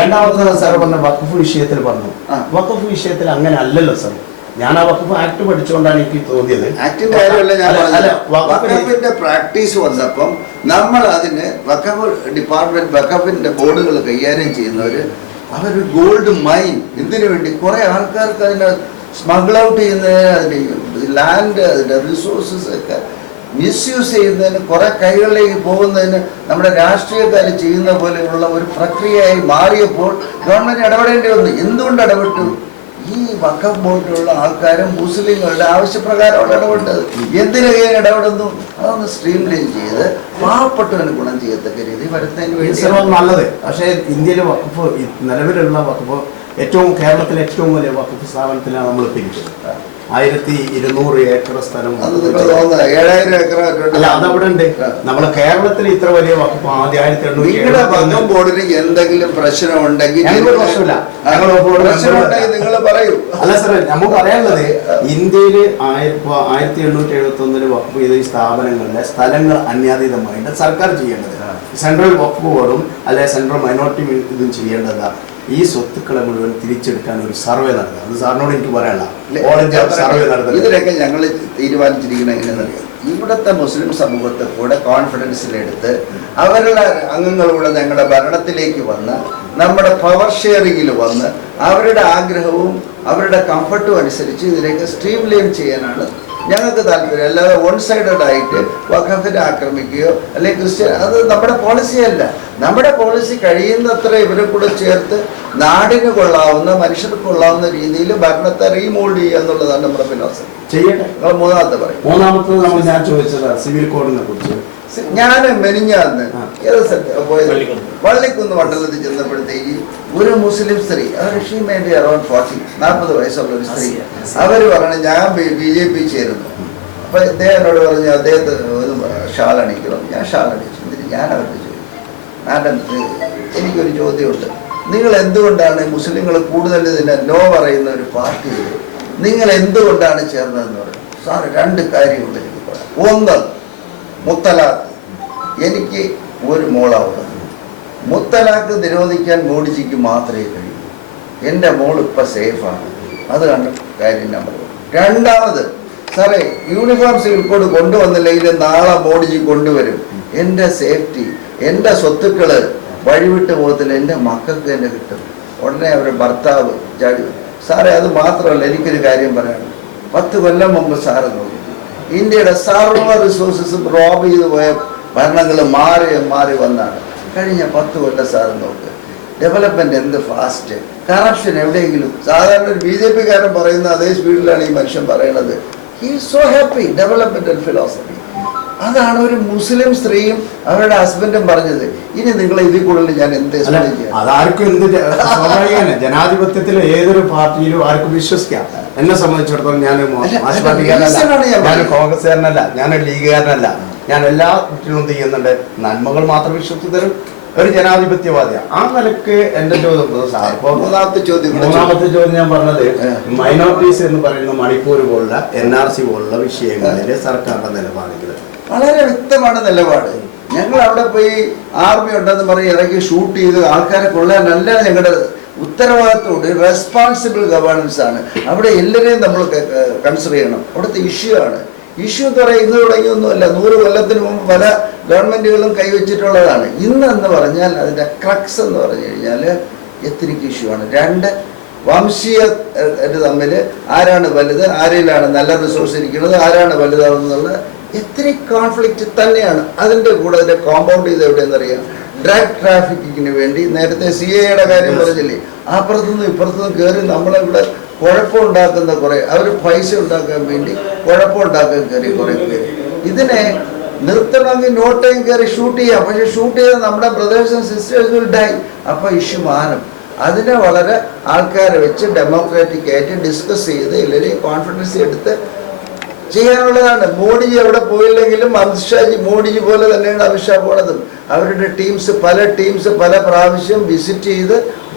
രണ്ടാമത്തെ സാർ പറഞ്ഞ വഖഫ് വിഷയത്തിൽ പറഞ്ഞു. വഖഫ് വിഷയത്തിൽ അങ്ങനെ അല്ലല്ലോ സാർ. ഞാൻ ആ വഖഫ് ആക്ട് പഠിച്ചുകൊണ്ടാണ് എനിക്ക് തോന്നിയത്. ആക്ടിന്റെ കാര്യമല്ല ഞാൻ പറഞ്ഞത്. വഖഫിന്റെ പ്രാക്ടീസ് വന്നപ്പം നമ്മൾ അതിന് വഖഫ് ഡിപ്പാർട്ട്മെന്റ്, വഖഫിന്റെ ബോർഡുകൾ കൈകാര്യം ചെയ്യുന്നവര് അവർ ഗോൾഡ് മൈൻ ഇതിനു വേണ്ടി കുറെ ആൾക്കാർക്ക് അതിനെ സ്മഗിൾ ഔട്ട് ചെയ്യുന്നതിന്, അതിന്റെ ലാൻഡ്, അതിന്റെ റിസോഴ്സസ് ഒക്കെ മിസ്യൂസ് ചെയ്യുന്നതിന്, കുറെ കൈകളിലേക്ക് പോകുന്നതിന് നമ്മുടെ രാഷ്ട്രീയക്കാർ ചെയ്യുന്ന പോലെയുള്ള ഒരു പ്രക്രിയയായി മാറിയപ്പോൾ ഗവൺമെന്റ് ഇടപെടേണ്ടി വന്നു. എന്തുകൊണ്ട് ഇടപെട്ടു? ഈ വഖഫ് ബോർഡിലുള്ള ആൾക്കാരും മുസ്ലിങ്ങളുടെ ആവശ്യപ്രകാരമാണ് ഇടപെട്ടത്. എന്തിനൊക്കെയാണ് ഇടപെടുന്നു? അതൊന്ന് സ്ട്രീം ലൈൻ ചെയ്ത് പാവപ്പെട്ടവന് ഗുണം ചെയ്യത്തക്ക രീതി വരുന്നതിന് വേണ്ടി നല്ലത്. പക്ഷേ ഇന്ത്യയിലെ വഖഫ്, നിലവിലുള്ള വഖഫ് കേരളത്തിലെ ഏറ്റവും വലിയ വഖഫ് സ്ഥാപനത്തിലാണ് നമ്മൾ പിരിച്ചത്. 1200 ഏക്കർ സ്ഥലം. 7000 ഏക്കർ അല്ല, അതവിടെ ഉണ്ട്. നമ്മളെ കേരളത്തിൽ ഇത്ര വലിയ വഖഫ് ആദ്യം 1800 ബോർഡിന് എന്തെങ്കിലും പ്രശ്നമുണ്ടെങ്കിൽ നിങ്ങൾ പറയൂ. അല്ല സാറേ, നമുക്ക് പറയാനുള്ളത് ഇന്ത്യയിൽ 1871 വഖഫ് ചെയ്ത ഈ സ്ഥാപനങ്ങളിലെ സ്ഥലങ്ങൾ അന്യാതീതമായിട്ട് സർക്കാർ ചെയ്യേണ്ടത്. സെൻട്രൽ വഖഫ് ബോർഡും അല്ലെ സെൻട്രൽ മൈനോറിറ്റി ഇതും ചെയ്യേണ്ടതാണ്. ഈ സ്വത്തുക്കളെ മുഴുവൻ തിരിച്ചെടുക്കാൻ ഒരു സർവേ നടത്തുക. അത് സാറിനോട് എനിക്ക് പറയാനുള്ള സർവേ നടത്തുക. ഇതിലൊക്കെ ഞങ്ങൾ തീരുമാനിച്ചിരിക്കുന്നത് എങ്ങനെയെന്നറിയാം. ഇവിടുത്തെ മുസ്ലിം സമൂഹത്തെ കൂടെ കോൺഫിഡൻസിലെടുത്ത് അവരുടെ അംഗങ്ങളൂടെ ഞങ്ങളുടെ ഭരണത്തിലേക്ക് വന്ന് നമ്മുടെ പവർ ഷെയറിങ്ങിൽ വന്ന് അവരുടെ ആഗ്രഹവും അവരുടെ കംഫർട്ടും അനുസരിച്ച് ഇതിലേക്ക് സ്ട്രീം ലൈൻ ചെയ്യാനാണ് ഞങ്ങൾക്ക് താല്പര്യം. അല്ലാതെ വൺ സൈഡഡ് ആയിട്ട് വഖഫിനെ ആക്രമിക്കുകയോ അല്ലെങ്കിൽ ക്രിസ്ത്യൻ, അത് നമ്മുടെ പോളിസിയല്ല. നമ്മുടെ പോളിസി കഴിയുന്നത്ര ഇവരെ കൂടെ ചേർത്ത് നാടിന് കൊള്ളാവുന്ന, മനുഷ്യർക്ക് കൊള്ളാവുന്ന രീതിയിൽ ഭരണത്തെ റീമോൾഡ് ചെയ്യുക എന്നുള്ളതാണ് നമ്മുടെ ഫിലോസഫി. ചെയ്യട്ടെ. മൂന്നാമത്തത് നമ്മൾ ഞാൻ ചോദിച്ചത് സിവിൽ കോഡിനെ കുറിച്ച്. ഞാൻ മെനിഞ്ഞാന്ന് ഏത് സ്ഥലത്ത് പോയത്, വള്ളിക്കുന്ന് മണ്ഡലത്തിൽ ചെന്നപ്പോഴത്തേക്ക് ഒരു മുസ്ലിം സ്ത്രീ, അവർ ഷീമേണ്ടി അറൌണ്ട് 40 വയസ്സുള്ള ഒരു സ്ത്രീ, അവർ പറഞ്ഞു ഞാൻ BJP ചേരുന്നു. അപ്പൊ അദ്ദേഹം എന്നോട് പറഞ്ഞു അദ്ദേഹത്തെ ഒരു ഷാൾ അണിക്കണം. ഞാൻ ഷാൾ അണിച്ചു. എന്നിട്ട് ഞാൻ അവർക്ക് ചോദിച്ചു, മാഡം എനിക്കൊരു ചോദ്യമുണ്ട്, നിങ്ങൾ എന്തുകൊണ്ടാണ് മുസ്ലിങ്ങൾ കൂടുതൽ ഇതിനെ നോ പറയുന്ന ഒരു പാർട്ടിയിൽ നിങ്ങൾ എന്തുകൊണ്ടാണ് ചേർന്നതെന്ന് പറഞ്ഞു. സാറ് 2 കാര്യമുണ്ട് എനിക്ക് പറയാം. ഒന്ന്, മുത്തലാഖ്. എനിക്ക് ഒരു മോളാവുന്നത്. മുത്തലാഖ് നിരോധിക്കാൻ മോഡിജിക്ക് മാത്രമേ കഴിയൂ. എൻ്റെ മോൾ ഇപ്പം സേഫാണ്. അത് കണ്ട കാര്യം നമ്പർ 1. രണ്ടാമത്, സാറേ യൂണിഫോം സിവിൽ കോഡ് കൊണ്ടുവന്നില്ലെങ്കിൽ നാളെ മോഡിജി കൊണ്ടുവരും. എൻ്റെ സേഫ്റ്റി, എൻ്റെ സ്വത്തുക്കള് വഴിവിട്ട് പോകത്തില്ല, എൻ്റെ മക്കൾക്ക് തന്നെ കിട്ടും. ഉടനെ അവരുടെ ഭർത്താവ് ചാടി. സാറേ അത് മാത്രമല്ല, എനിക്കൊരു കാര്യം പറയണം. 10 കൊല്ലം മുമ്പ് സാറ് നോക്കി ഇന്ത്യയുടെ സർവ്വ റിസോഴ്സസും റോബ് ചെയ്ത് പോയ ഭരണങ്ങൾ മാറി മാറി വന്നാണ്. കഴിഞ്ഞ 10 കൊല്ലം സാറ് നോക്ക്, ഡെവലപ്മെന്റ് എന്ത് ഫാസ്റ്റ്, കറപ്ഷൻ എവിടെയെങ്കിലും. സാധാരണ ഒരു BJP കാരൻ പറയുന്ന അതേ സ്പീഡിലാണ് ഈ മനുഷ്യൻ പറയുന്നത്. He is so happy, developmental philosophy. അതാണ് ഒരു മുസ്ലിം സ്ത്രീയും അവരുടെ ഹസ്ബൻഡും പറഞ്ഞത്. ഇനി നിങ്ങൾ ഇതിൽ കൂടുതൽ ഞാൻ എന്ത് അതാർക്കും സ്വാഭാവികമാണ്. ജനാധിപത്യത്തിൽ ഏതൊരു പാർട്ടിയിലും ആർക്കും വിശ്വസിക്കാം. എന്നെ സംബന്ധിച്ചിടത്തോളം ഞാൻ കോൺഗ്രസ്സുകാരനല്ല, ഞാനൊരു ലീഗുകാരനല്ല. ഞാൻ എല്ലാ കുട്ടികളും ചെയ്യുന്നുണ്ട്. നന്മകൾ മാത്രം വിശ്വസിച്ചതും ഒരു ജനാധിപത്യവാദിയാണ്. ആ നിലക്ക് എന്റെ ചോദ്യം സാർ, ഇപ്പൊ മൂന്നാമത്തെ ചോദ്യം ഞാൻ പറഞ്ഞത് മൈനോറിറ്റീസ് എന്ന് പറയുന്ന മണിപ്പൂർ പോലുള്ള NRC പോലുള്ള വിഷയങ്ങളിൽ സർക്കാരിന്റെ നിലപാടുകൾ വളരെ വ്യക്തമാണ് നിലപാട്. ഞങ്ങൾ അവിടെ പോയി ആർമി ഉണ്ടെന്ന് പറഞ്ഞ് ഇറങ്ങി ഷൂട്ട് ചെയ്ത് ആൾക്കാരെ കൊള്ളാനല്ല ഞങ്ങളുടെ ഉത്തരവാദിത്തമുണ്ട്. റെസ്പോൺസിബിൾ ഗവേണൻസ് ആണ്. അവിടെ എല്ലാവരെയും നമ്മൾ കൺസിഡർ ചെയ്യണം. അവിടുത്തെ ഇഷ്യൂ ആണ്. ഇഷ്യൂ എന്ന് പറയാൻ ഇന്ന് തുടങ്ങിയൊന്നുമല്ല, 100 കൊല്ലത്തിന് മുമ്പ് പല ഗവൺമെൻറ്റുകളും കൈവച്ചിട്ടുള്ളതാണ്. ഇന്നെന്ന് പറഞ്ഞാൽ അതിൻ്റെ ക്രക്സ് എന്ന് പറഞ്ഞു കഴിഞ്ഞാൽ എത്നിക് ഇഷ്യൂ ആണ്. 2 വംശീയ തമ്മിൽ ആരാണ് വലുത്, ആരിലാണ് നല്ല റിസോഴ്സ് ഇരിക്കുന്നത്, ആരാണ് വലുതാവുന്നുള്ള എത്നിക് കോൺഫ്ലിക്റ്റ് തന്നെയാണ്. അതിൻ്റെ കൂടെ അതിൻ്റെ കോമ്പൗണ്ട് ചെയ്ത് എവിടെയെന്നറിയാം, ഡ്രഗ് ട്രാഫിക്കിങ്ങിന് വേണ്ടി നേരത്തെ CAA കാര്യം പറഞ്ഞില്ലേ, അപ്പുറത്തുനിന്നും ഇപ്പുറത്തുനിന്നും കയറി നമ്മളിവിടെ കുഴപ്പമുണ്ടാക്കുന്ന കുറേ, അവർ പൈസ ഉണ്ടാക്കാൻ വേണ്ടി കുഴപ്പമുണ്ടാക്കാൻ കയറി കുറേ പേര്. ഇതിനെ നിർത്തണമെങ്കിൽ നോ ടൈം കയറി ഷൂട്ട് ചെയ്യാം. പക്ഷെ ഷൂട്ട് ചെയ്ത് നമ്മുടെ brothers and sisters will die. അപ്പോൾ ഇഷ്യൂ മാറും. അതിനെ വളരെ ആൾക്കാരെ വെച്ച് ഡെമോക്രാറ്റിക് ആയിട്ട് ഡിസ്കസ് ചെയ്ത് എല്ലാവരെയും കോൺഫിഡൻസ് എടുത്ത് ചെയ്യാനുള്ളതാണ്. മോഡിജി അവിടെ പോയില്ലെങ്കിലും അമിത്ഷാജി, മോഡിജി പോലെ തന്നെയാണ് അമിത്ഷാ പോണതും. അവരുടെ ടീംസ് പല പ്രാവശ്യം വിസിറ്റ് ചെയ്ത്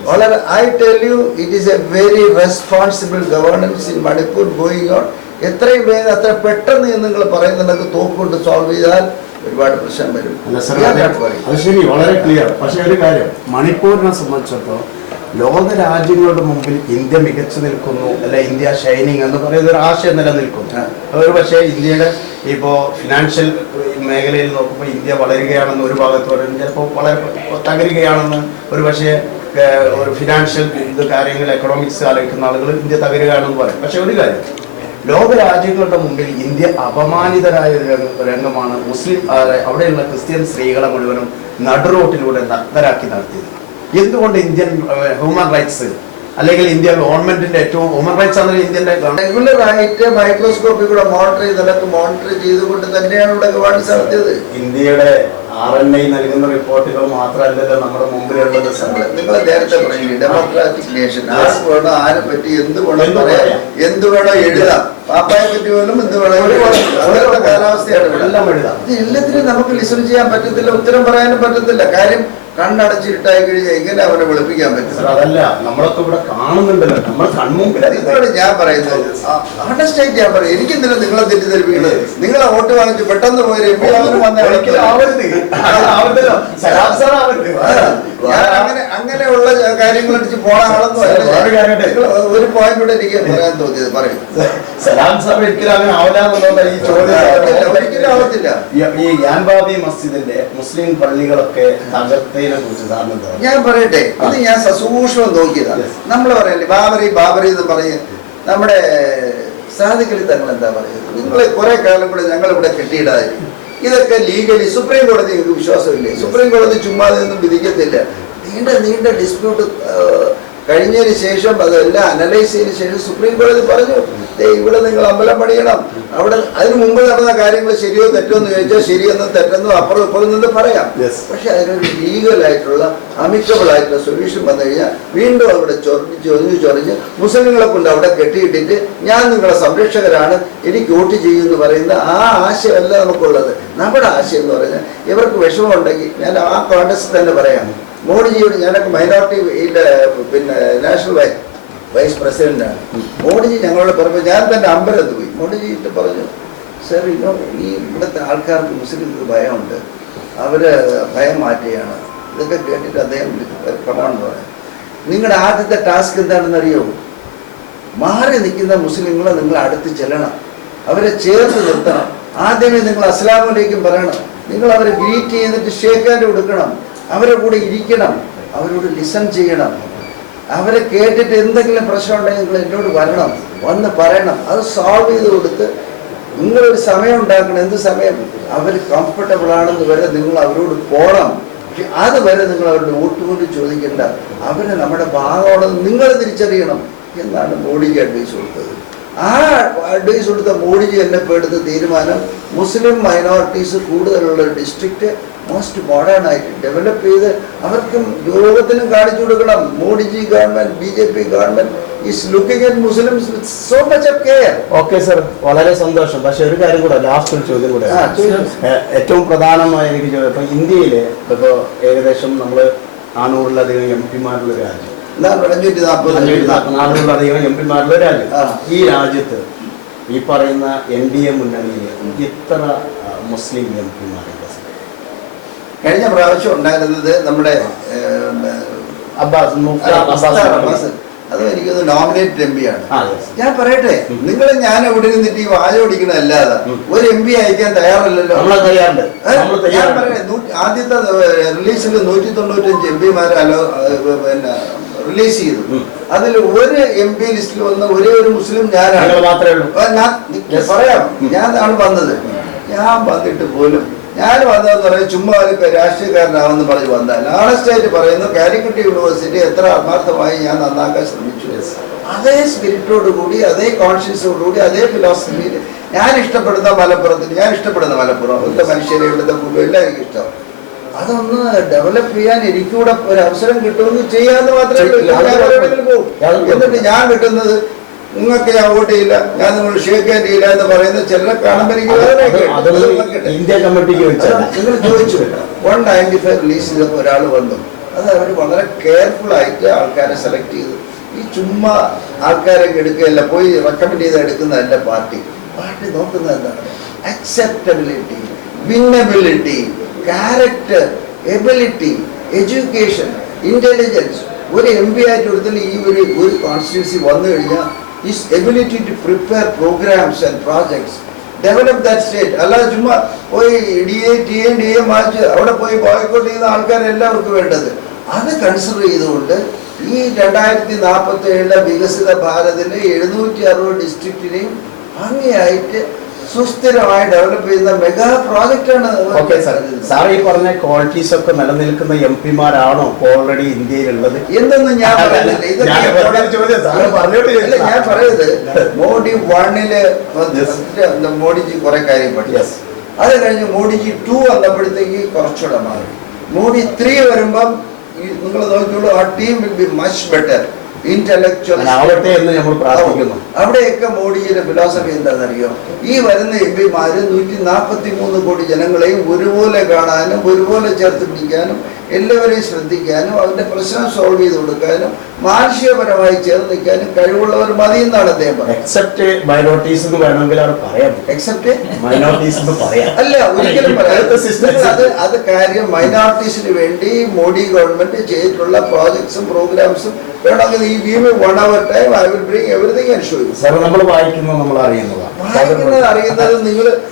വളരെ, I tell you, it is A very responsible governance in Manipur going on. എത്രയും വേഗം അത്ര പെട്ടെന്ന് നിങ്ങൾ പറയുന്നുണ്ടെങ്കിൽ തോക്കുകൊണ്ട് സോൾവ് ചെയ്താൽ ഒരുപാട് പ്രശ്നം വരും. അത് ശരി, വളരെ ക്ലിയർ. പക്ഷെ ഒരു കാര്യം, മണിപ്പൂരിനെ സംബന്ധിച്ചിടത്തോളം ലോക രാജ്യങ്ങളുടെ മുമ്പിൽ ഇന്ത്യ മികച്ചു നിൽക്കുന്നു, അല്ല ഇന്ത്യ ഷൈനിങ് എന്ന് പറയുന്ന ഒരു ആശയം നിലനിൽക്കുന്നു. ഒരു പക്ഷേ ഇന്ത്യയുടെ ഇപ്പോൾ ഫിനാൻഷ്യൽ മേഖലയിൽ നോക്കുമ്പോൾ ഇന്ത്യ വളരുകയാണെന്ന് ഒരു ഭാഗത്ത് പറയുന്നത്, ചിലപ്പോൾ വളരെ തകരുകയാണെന്ന് ഒരു പക്ഷേ ഒരു ഫിനാൻഷ്യൽ കാര്യങ്ങൾ എക്കണോമിക്സ് ആലോചിക്കുന്ന ആളുകൾ ഇന്ത്യ തകരുകയാണെന്ന് പറയും. പക്ഷെ ഒരു കാര്യം, ലോക രാജ്യങ്ങളുടെ മുമ്പിൽ ഇന്ത്യ അപമാനിതരായ ഒരു രംഗമാണ് മുസ്ലിം അവിടെയുള്ള ക്രിസ്ത്യൻ സ്ത്രീകളെ മുഴുവനും നടുറോട്ടിലൂടെ നഗ്നരാക്കി നടത്തിയത്. എന്തുകൊണ്ട് ഇന്ത്യൻ ഹ്യൂമൻ റൈറ്റ്സ് അല്ലെങ്കിൽ ഇന്ത്യ ഗവൺമെന്റിന്റെ ഏറ്റവും ഹ്യൂമൻ റൈറ്റ്സ് ആണ് ഇന്ത്യന്റെ റെഗുലർ ആയിട്ട് മൈക്രോസ്കോപ്പിൽ കൂടെ മോണിറ്റർ ചെയ്തുകൊണ്ട് തന്നെയാണ് ഇവിടെ ഗവേണൻസ് നടത്തിയത്. ഇന്ത്യയുടെ RNI നൽകുന്ന റിപ്പോർട്ടുകൾ മാത്രമല്ലല്ലോ നമ്മുടെ മുമ്പിലുള്ളത്. നിങ്ങൾ നേരത്തെ പറഞ്ഞു ഡെമോക്രാറ്റിക് നേഷൻ, ആർക്ക് വേണോ ആരെ പറ്റി എന്ത് വേണം പറയാം, എന്ത് വേണോ എഴുതാം, പാപ്പായെ പറ്റി പോലും എന്ത് വേണോ അങ്ങനെയുള്ള കാലാവസ്ഥയാണ് ഇവിടെ. ഇത് എല്ലാത്തിനും നമുക്ക് ലിസൺ ചെയ്യാൻ പറ്റത്തില്ല, ഉത്തരം പറയാനും പറ്റത്തില്ല. കാര്യം കണ്ണടച്ചിട്ടായി കഴിഞ്ഞാൽ എങ്ങനെ അവനെ വെളുപ്പിക്കാൻ പറ്റും? അതല്ല, നമ്മളൊക്കെ ഇവിടെ കാണുന്നുണ്ടല്ലോ, നമ്മൾ കൺമുമ്പിൽ. ഇതോട് ഞാൻ പറയുന്നത് അണ്ടർസ്റ്റാൻഡ് ഞാൻ പറയും. എനിക്കെന്തിനാ നിങ്ങളെ തെറ്റിദ്ധരിപ്പിക്കുന്നത്? നിങ്ങളെ വോട്ട് വാങ്ങിച്ച് പെട്ടെന്ന് പോയി MP ആവാനും അങ്ങനെയുള്ള കാര്യങ്ങൾ അടിച്ച് പോണ ആളൊന്നും അല്ല. ഒരു പോയിന്റ് കൂടെ എനിക്ക് പറയാൻ തോന്നിയത് പറയും. ഒരിക്കലും ആവത്തില്ല. ഈ യാൻബാബി മസ്ജിദിന്റെ മുസ്ലിം പള്ളികളൊക്കെ തകർത്തതിനെ കുറിച്ച് ഞാൻ പറയട്ടെ, ഇത് ഞാൻ സസൂക്ഷ്മം നോക്കിയതാണ്. നമ്മൾ പറയല്ലേ ബാബറി എന്ന് പറഞ്ഞ് നമ്മുടെ സാദിഖലി തങ്ങൾ എന്താ പറയുന്നത്, നിങ്ങളെ കുറെ കാലം കൂടെ ഞങ്ങൾ ഇവിടെ കെട്ടിയിടാതിരിക്കും. ഇതൊക്കെ ലീഗലി സുപ്രീം കോടതി നിങ്ങൾക്ക് വിശ്വാസമില്ലേ? സുപ്രീം കോടതി ചുമ്മാതെ ഒന്നും വിധിക്കത്തില്ല. നീണ്ട ഡിസ്പ്യൂട്ട് കഴിഞ്ഞതിന് ശേഷം അതെല്ലാം അനലൈസ് ചെയ്തതിന് ശേഷം സുപ്രീം കോടതി പറഞ്ഞു, ഇവിടെ നിങ്ങൾ അമ്പലം പണിയണം. അവിടെ അതിന് മുമ്പ് നടന്ന കാര്യങ്ങൾ ശരിയോ തെറ്റോ എന്ന് ചോദിച്ചാൽ ശരിയെന്നും തെറ്റെന്നും അപ്പുറം ഇപ്പുറം നിന്ന് പറയാം. പക്ഷെ അതിനൊരു ലീഗലായിട്ടുള്ള അമിക്കബിൾ ആയിട്ടുള്ള സൊല്യൂഷൻ വന്നു കഴിഞ്ഞാൽ വീണ്ടും അവിടെ ചൊറിഞ്ഞ് മുസ്ലിങ്ങളെ കൊണ്ട് അവിടെ കെട്ടിയിട്ടിട്ട് ഞാൻ നിങ്ങളെ സംരക്ഷകരാണ്, എനിക്ക് വോട്ട് ചെയ്യുമെന്ന് പറയുന്ന ആ ആശയമല്ല നമുക്കുള്ളത്. നമ്മുടെ ആശയം എന്ന് പറഞ്ഞാൽ ഇവർക്ക് വിഷമമുണ്ടെങ്കിൽ ഞാൻ ആ കോൺടസ്റ്റ് തന്നെ പറയാം. മോഡിജിയോട് ഞാനൊക്കെ മൈനോറിറ്റിയുടെ നാഷണൽ വൈസ് പ്രസിഡന്റാണ്. മോഡിജി ഞങ്ങളോട് പറയുമ്പോൾ ഞാൻ തന്നെ അമ്പലത്ത് പോയി. മോഡിജിട്ട് പറഞ്ഞു, സർ ഈ ഇവിടുത്തെ ആൾക്കാർക്ക് മുസ്ലിംക്ക് ഭയമുണ്ട്, അവര് ഭയം മാറ്റുകയാണ്. ഇതൊക്കെ കേട്ടിട്ട് അദ്ദേഹം കമാണെന്ന് പറയാം. നിങ്ങളുടെ ആദ്യത്തെ ടാസ്ക് എന്താണെന്ന് അറിയോ? മാറി നിൽക്കുന്ന മുസ്ലിങ്ങളെ നിങ്ങൾ അടുത്ത് ചെല്ലണം. അവരെ ചേർത്ത് നിർത്തണം. ആദ്യമേ നിങ്ങൾ അസ്സലാമു അലൈക്കും പറയണം. നിങ്ങൾ അവരെ ഗ്രീറ്റ് ചെയ്തിട്ട് ഷേക്ക് ഹാൻഡ് കൊടുക്കണം. അവരെ കൂടെ ഇരിക്കണം. അവരോട് ലിസൺ ചെയ്യണം. അവരെ കേട്ടിട്ട് എന്തെങ്കിലും പ്രശ്നം ഉണ്ടെങ്കിൽ നിങ്ങൾ എന്നോട് വരണം, വന്ന് പറയണം. അത് സോൾവ് ചെയ്ത് കൊടുത്ത് നിങ്ങളൊരു സമയം ഉണ്ടാക്കണം. എന്ത് സമയം? അവർ കംഫർട്ടബിൾ ആണെന്ന് വരെ നിങ്ങൾ അവരോട് പോകണം. അതുവരെ നിങ്ങൾ അവരുടെ വോട്ടുകൊണ്ട് ചോദിക്കേണ്ട. അവരെ നമ്മുടെ ഭാഗമാണെന്ന് നിങ്ങൾ തിരിച്ചറിയണം എന്നാണ് മോഡിക്ക് അഡ്വൈസ് കൊടുത്തത്. ആ അഡ്വൈസ് കൊടുത്ത മോഡിജി എന്നെ എടുത്ത തീരുമാനം മുസ്ലിം മൈനോറിറ്റീസ് കൂടുതലുള്ള ഡിസ്ട്രിക്റ്റ് മോസ്റ്റ് മോഡേൺ ആയിട്ട് ഡെവലപ്പ് ചെയ്ത് അവർക്കും ലോകത്തിനും കാണിച്ചു കൊടുക്കണം. Modiji government, BJP government is looking at Muslims with so much of care. Okay sir, വളരെ സന്തോഷം. പക്ഷെ ഒരു കാര്യം കൂടെ, ലാസ്റ്റ് ഒരു ചോദ്യം കൂടെ. ഏറ്റവും പ്രധാനമായി എനിക്ക് ചോദ്യം, ഇപ്പൊ ഇന്ത്യയില് ഇപ്പൊ ഏകദേശം നമ്മള് 400-ലധികം MP-മാരുള്ള രാജ്യം, 400-ലധികം MP-മാരുള്ള രാജ്യം. ഈ രാജ്യത്ത് ഈ പറയുന്ന NDA മുന്നണിയിൽ ഇത്ര മുസ്ലിം MP-മാരുണ്ട്? കഴിഞ്ഞ പ്രാവശ്യം ഉണ്ടായിരുന്നത് നമ്മുടെ അബ്ബാസ്, അതും എനിക്കൊന്ന് നോമിനേറ്റഡ് MP ആണ്. ഞാൻ പറയട്ടെ, നിങ്ങൾ ഞാൻ എവിടെ നിന്നിട്ട് ഈ വാച ഓടിക്കണല്ലാതെ ഒരു MP അയക്കാൻ തയ്യാറല്ലല്ലോ. ഞാൻ പറയട്ടെ, ആദ്യത്തെ റിലീസിൽ 195 MP-മാരെ പിന്നെ റിലീസ് ചെയ്തു. അതിൽ ഒരു MP ലിസ്റ്റിൽ വന്ന ഒരേ ഒരു മുസ്ലിം ഞാനാണ്. പറയാം, ഞാനാണ് വന്നത്. ഞാൻ വന്നിട്ട് പോലും ഞാൻ വന്നതെന്ന് പറയാം ചുമ്മാ ഒരു രാഷ്ട്രീയക്കാരനാവെന്ന് പറഞ്ഞ് വന്നാൽ ലാസ്റ്റ് പറയുന്നു കാലിക്കറ്റ് യൂണിവേഴ്സിറ്റി എത്ര ആത്മാർത്ഥമായി ഞാൻ നന്നാക്കാൻ ശ്രമിച്ചു. അതേ സ്പിരിറ്റോട് കൂടി, അതേ കോൺഷ്യൻസോട് കൂടി, അതേ ഫിലോസഫിയിൽ ഞാൻ ഇഷ്ടപ്പെടുന്ന മലപ്പുറം ഇവിടുത്തെ മനുഷ്യരെ, ഇവിടുത്തെ ഫുഡ് എല്ലാം എനിക്ക് ഇഷ്ടം. അതൊന്ന് ഡെവലപ്പ് ചെയ്യാൻ എനിക്കൂടെ ഒരു അവസരം കിട്ടുമെന്ന് ചെയ്യാന്ന് മാത്രമേ പോകും. എന്നിട്ട് ഞാൻ കിട്ടുന്നത് നിങ്ങൾക്ക് ഞാൻ വോട്ട് ചെയ്യില്ല, ഞാൻ നിങ്ങൾ ഷേക്ക് ഹാൻഡ് ചെയ്യില്ല എന്ന് പറയുന്ന ചിലരെ കാണുമ്പോൾ എനിക്ക് ഇന്ത്യ കമ്മിറ്റിക്ക് നിങ്ങൾ ചോദിച്ചു 195 റിലീസിൽ ഒരാൾ വന്നു. അത് അവർ വളരെ കെയർഫുൾ ആയിട്ട് ആൾക്കാരെ സെലക്ട് ചെയ്തു. ഈ ചുമ്മാ ആൾക്കാരെ എടുക്കുകയല്ല, പോയി റെക്കമെൻഡ് ചെയ്ത് എടുക്കുന്നതല്ല പാർട്ടി നോക്കുന്നത് എന്താണ്? Acceptability, winnability, character, ability, education, intelligence. ഒരു MP ആയിട്ട് എടുത്താൽ ഈ ഒരു കോൺസ്റ്റിറ്റ്യൂൻസി വന്നു കഴിഞ്ഞാൽ his ability to prepare programs and projects, develop that state. അല്ലാതെ ചുമ്മാ പോയി DA മാച്ച് അവിടെ പോയി ബോയ്ക്കോട്ട് ചെയ്യുന്ന ആൾക്കാരെല്ലാവർക്കും വേണ്ടത്. അത് കൺസിഡർ ചെയ്തുകൊണ്ട് ഈ 2047 വികസിത ഭാരതിലെ 760 ഡിസ്ട്രിക്റ്റിനെയും ഭംഗിയായിട്ട് സുസ്ഥിരമായി ഡെവലപ്പ് ചെയ്യുന്ന മെഗാ പ്രോജക്റ്റാണ്. സാർ ഈ പറഞ്ഞ ക്വാളിറ്റീസ് ഒക്കെ നിലനിൽക്കുന്ന MP-മാരാണോ ഓൾറെഡി ഇന്ത്യയിലുള്ളത് എന്തെന്ന് ഞാൻ പറയുന്നത്? ഞാൻ പറയുന്നത് മോഡി 1 മോഡിജി കുറെ കാര്യം പഠിച്ചു. അത് കഴിഞ്ഞ് മോഡിജി 2 വന്നപ്പോഴത്തേക്ക് കുറച്ചുകൂടെ മാറി. മോഡി 3 വരുമ്പം നിങ്ങൾ നോക്കിയുള്ളൂ, ആ team will be much better. Intellectual അവിടെയൊക്കെ മോഡിയുടെ ഫിലോസഫി എന്താണെന്നറിയോ? ഈ വരുന്ന MP-മാര് 143 കോടി ജനങ്ങളെയും ഒരുപോലെ കാണാനും ഒരുപോലെ ചേർത്ത് പിടിക്കാനും എല്ലാവരെയും ശ്രദ്ധിക്കാനും അവരുടെ പ്രശ്നം സോൾവ് ചെയ്ത് കൊടുക്കാനും മാനുഷികപരമായി ചേർന്ന് നിൽക്കാനും കഴിവുള്ളവർ മതി എന്നാണ് അദ്ദേഹം അല്ല ഒരിക്കലും പറയാം. അത് കാര്യം മൈനോറിറ്റീസിന് വേണ്ടി മോഡി ഗവൺമെന്റ് ചെയ്തിട്ടുള്ള പ്രോജക്ട്സും പ്രോഗ്രാംസും വേണമെങ്കിൽ ഈ give me 1 hour time, I will bring everything and show you. അറിയുന്നത്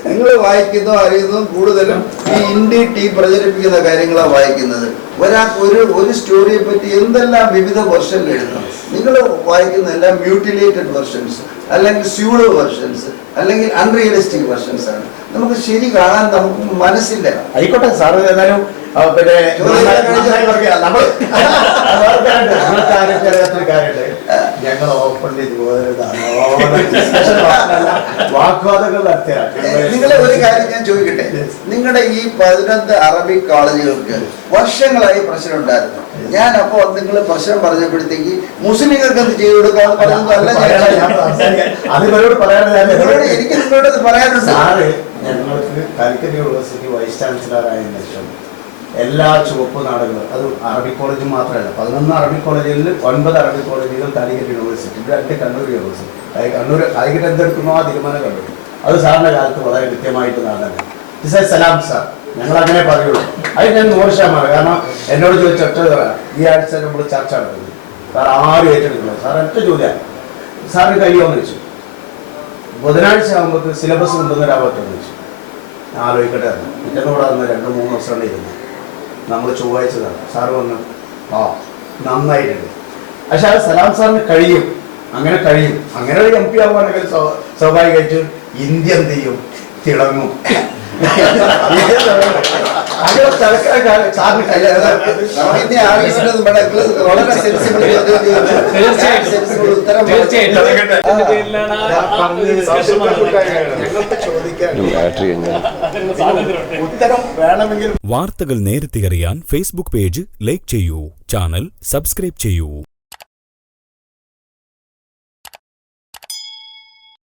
നിങ്ങൾ വായിക്കുന്നോ അറിയുന്നതും കൂടുതലും ഈ ഇന്ത്യ ടീം പ്രചരിപ്പിക്കുന്ന കാര്യങ്ങളാണ് വായിക്കുന്നത്. ഒരാൾക്ക് ഒരു സ്റ്റോറിയെ പറ്റി എന്തെല്ലാം വിവിധ വെർഷനിൽ എഴുതണം. നിങ്ങൾ വായിക്കുന്ന എല്ലാം മ്യൂട്ടിലേറ്റഡ് വെർഷൻസ്, അല്ലെങ്കിൽ സ്യൂഡോ വെർഷൻസ്, അല്ലെങ്കിൽ അൺറിയലിസ്റ്റിക് വെർഷൻസ് ആണ്. നമുക്ക് ശരി കാണാൻ നമുക്ക് മനസ്സില്ല. ആയിക്കോട്ടെ സാർ, ഏതായാലും പിന്നെ ഞങ്ങൾ ഓപ്പൺ വാഗ്വാദങ്ങൾ നടത്തിയാണ്. നിങ്ങളെ ഒരു കാര്യം ഞാൻ ചോദിക്കട്ടെ, നിങ്ങളുടെ ഈ 11 അറബിക് കോളേജുകൾക്ക് വർഷങ്ങളായി പ്രശ്നം ഉണ്ടായിരുന്നു. ഞാൻ അപ്പോ നിങ്ങൾ പ്രശ്നം പറഞ്ഞപ്പോഴത്തേക്ക് മുസ്ലിങ്ങൾക്ക് എന്ത് ചെയ്തു കൊടുക്കാന്ന് പറഞ്ഞതല്ല. എനിക്ക് നിങ്ങളോട് പറയാനുണ്ട്. ഞങ്ങൾക്ക് കാലിക്കറ്റ് യൂണിവേഴ്സിറ്റി വൈസ് ചാൻസലർ ആയതിനു ശേഷം എല്ലാ ചുവപ്പ് നാടുകളും, അത് അറബിക് കോളേജ് മാത്രമല്ല, 11 അറബിക് കോളേജുകളിൽ 9 അറബിക് കോളേജുകൾ കാലിക്കറ്റ് യൂണിവേഴ്സിറ്റി, 2 കണ്ണൂർ യൂണിവേഴ്സിറ്റി. കാലിക്കറ്റ് എന്തെടുക്കുന്നോ ആ തീരുമാനം കണ്ടു. അത് സാറിന്റെ കാലത്ത് വളരെ കൃത്യമായിട്ട് നടന്നത്. സലാം സാർ, ഞങ്ങൾ അങ്ങനെ പറയുള്ളൂ. അത് ഞാൻ 100%. കാരണം എന്നോട് ചോദിച്ച ഈ ആഴ്ച നമ്മൾ ചർച്ച നടത്തുന്നത് സാർ ആരും ഏറ്റെടുക്കണം. സാർ ഒറ്റ ചോദ്യം, സാറിന് കഴിയുമെന്ന് വെച്ചു. ബുധനാഴ്ച ആകുമ്പോൾ സിലബസ് കൊണ്ടുവന്നൊരാവട്ടെന്ന് ചോദിച്ചു. ഞാൻ ആലോചിക്കട്ടെ ആയിരുന്നു. പിറ്റേന്ന് കൂടെ വന്ന് 2-3 ദിവസം ഇരുന്നു. നമ്മൾ ചൊവ്വാഴ്ചതാണ് സാറ് വന്നു. ആ നന്നായിട്ടുണ്ട്. പക്ഷെ അത് സലാം സാറിന് കഴിയും, അങ്ങനെ കഴിയും. അങ്ങനെ ഒരു MP ആവുകയാണെങ്കിൽ സ്വാഭാവികമായിട്ട് ഇന്ത്യ എന്ത് ചെയ്യും, തിളങ്ങും. വാർത്തകൾ നേരത്തെ അറിയാൻ ഫേസ്ബുക്ക് പേജ് ലൈക്ക് ചെയ്യൂ, ചാനൽ സബ്സ്ക്രൈബ് ചെയ്യൂ.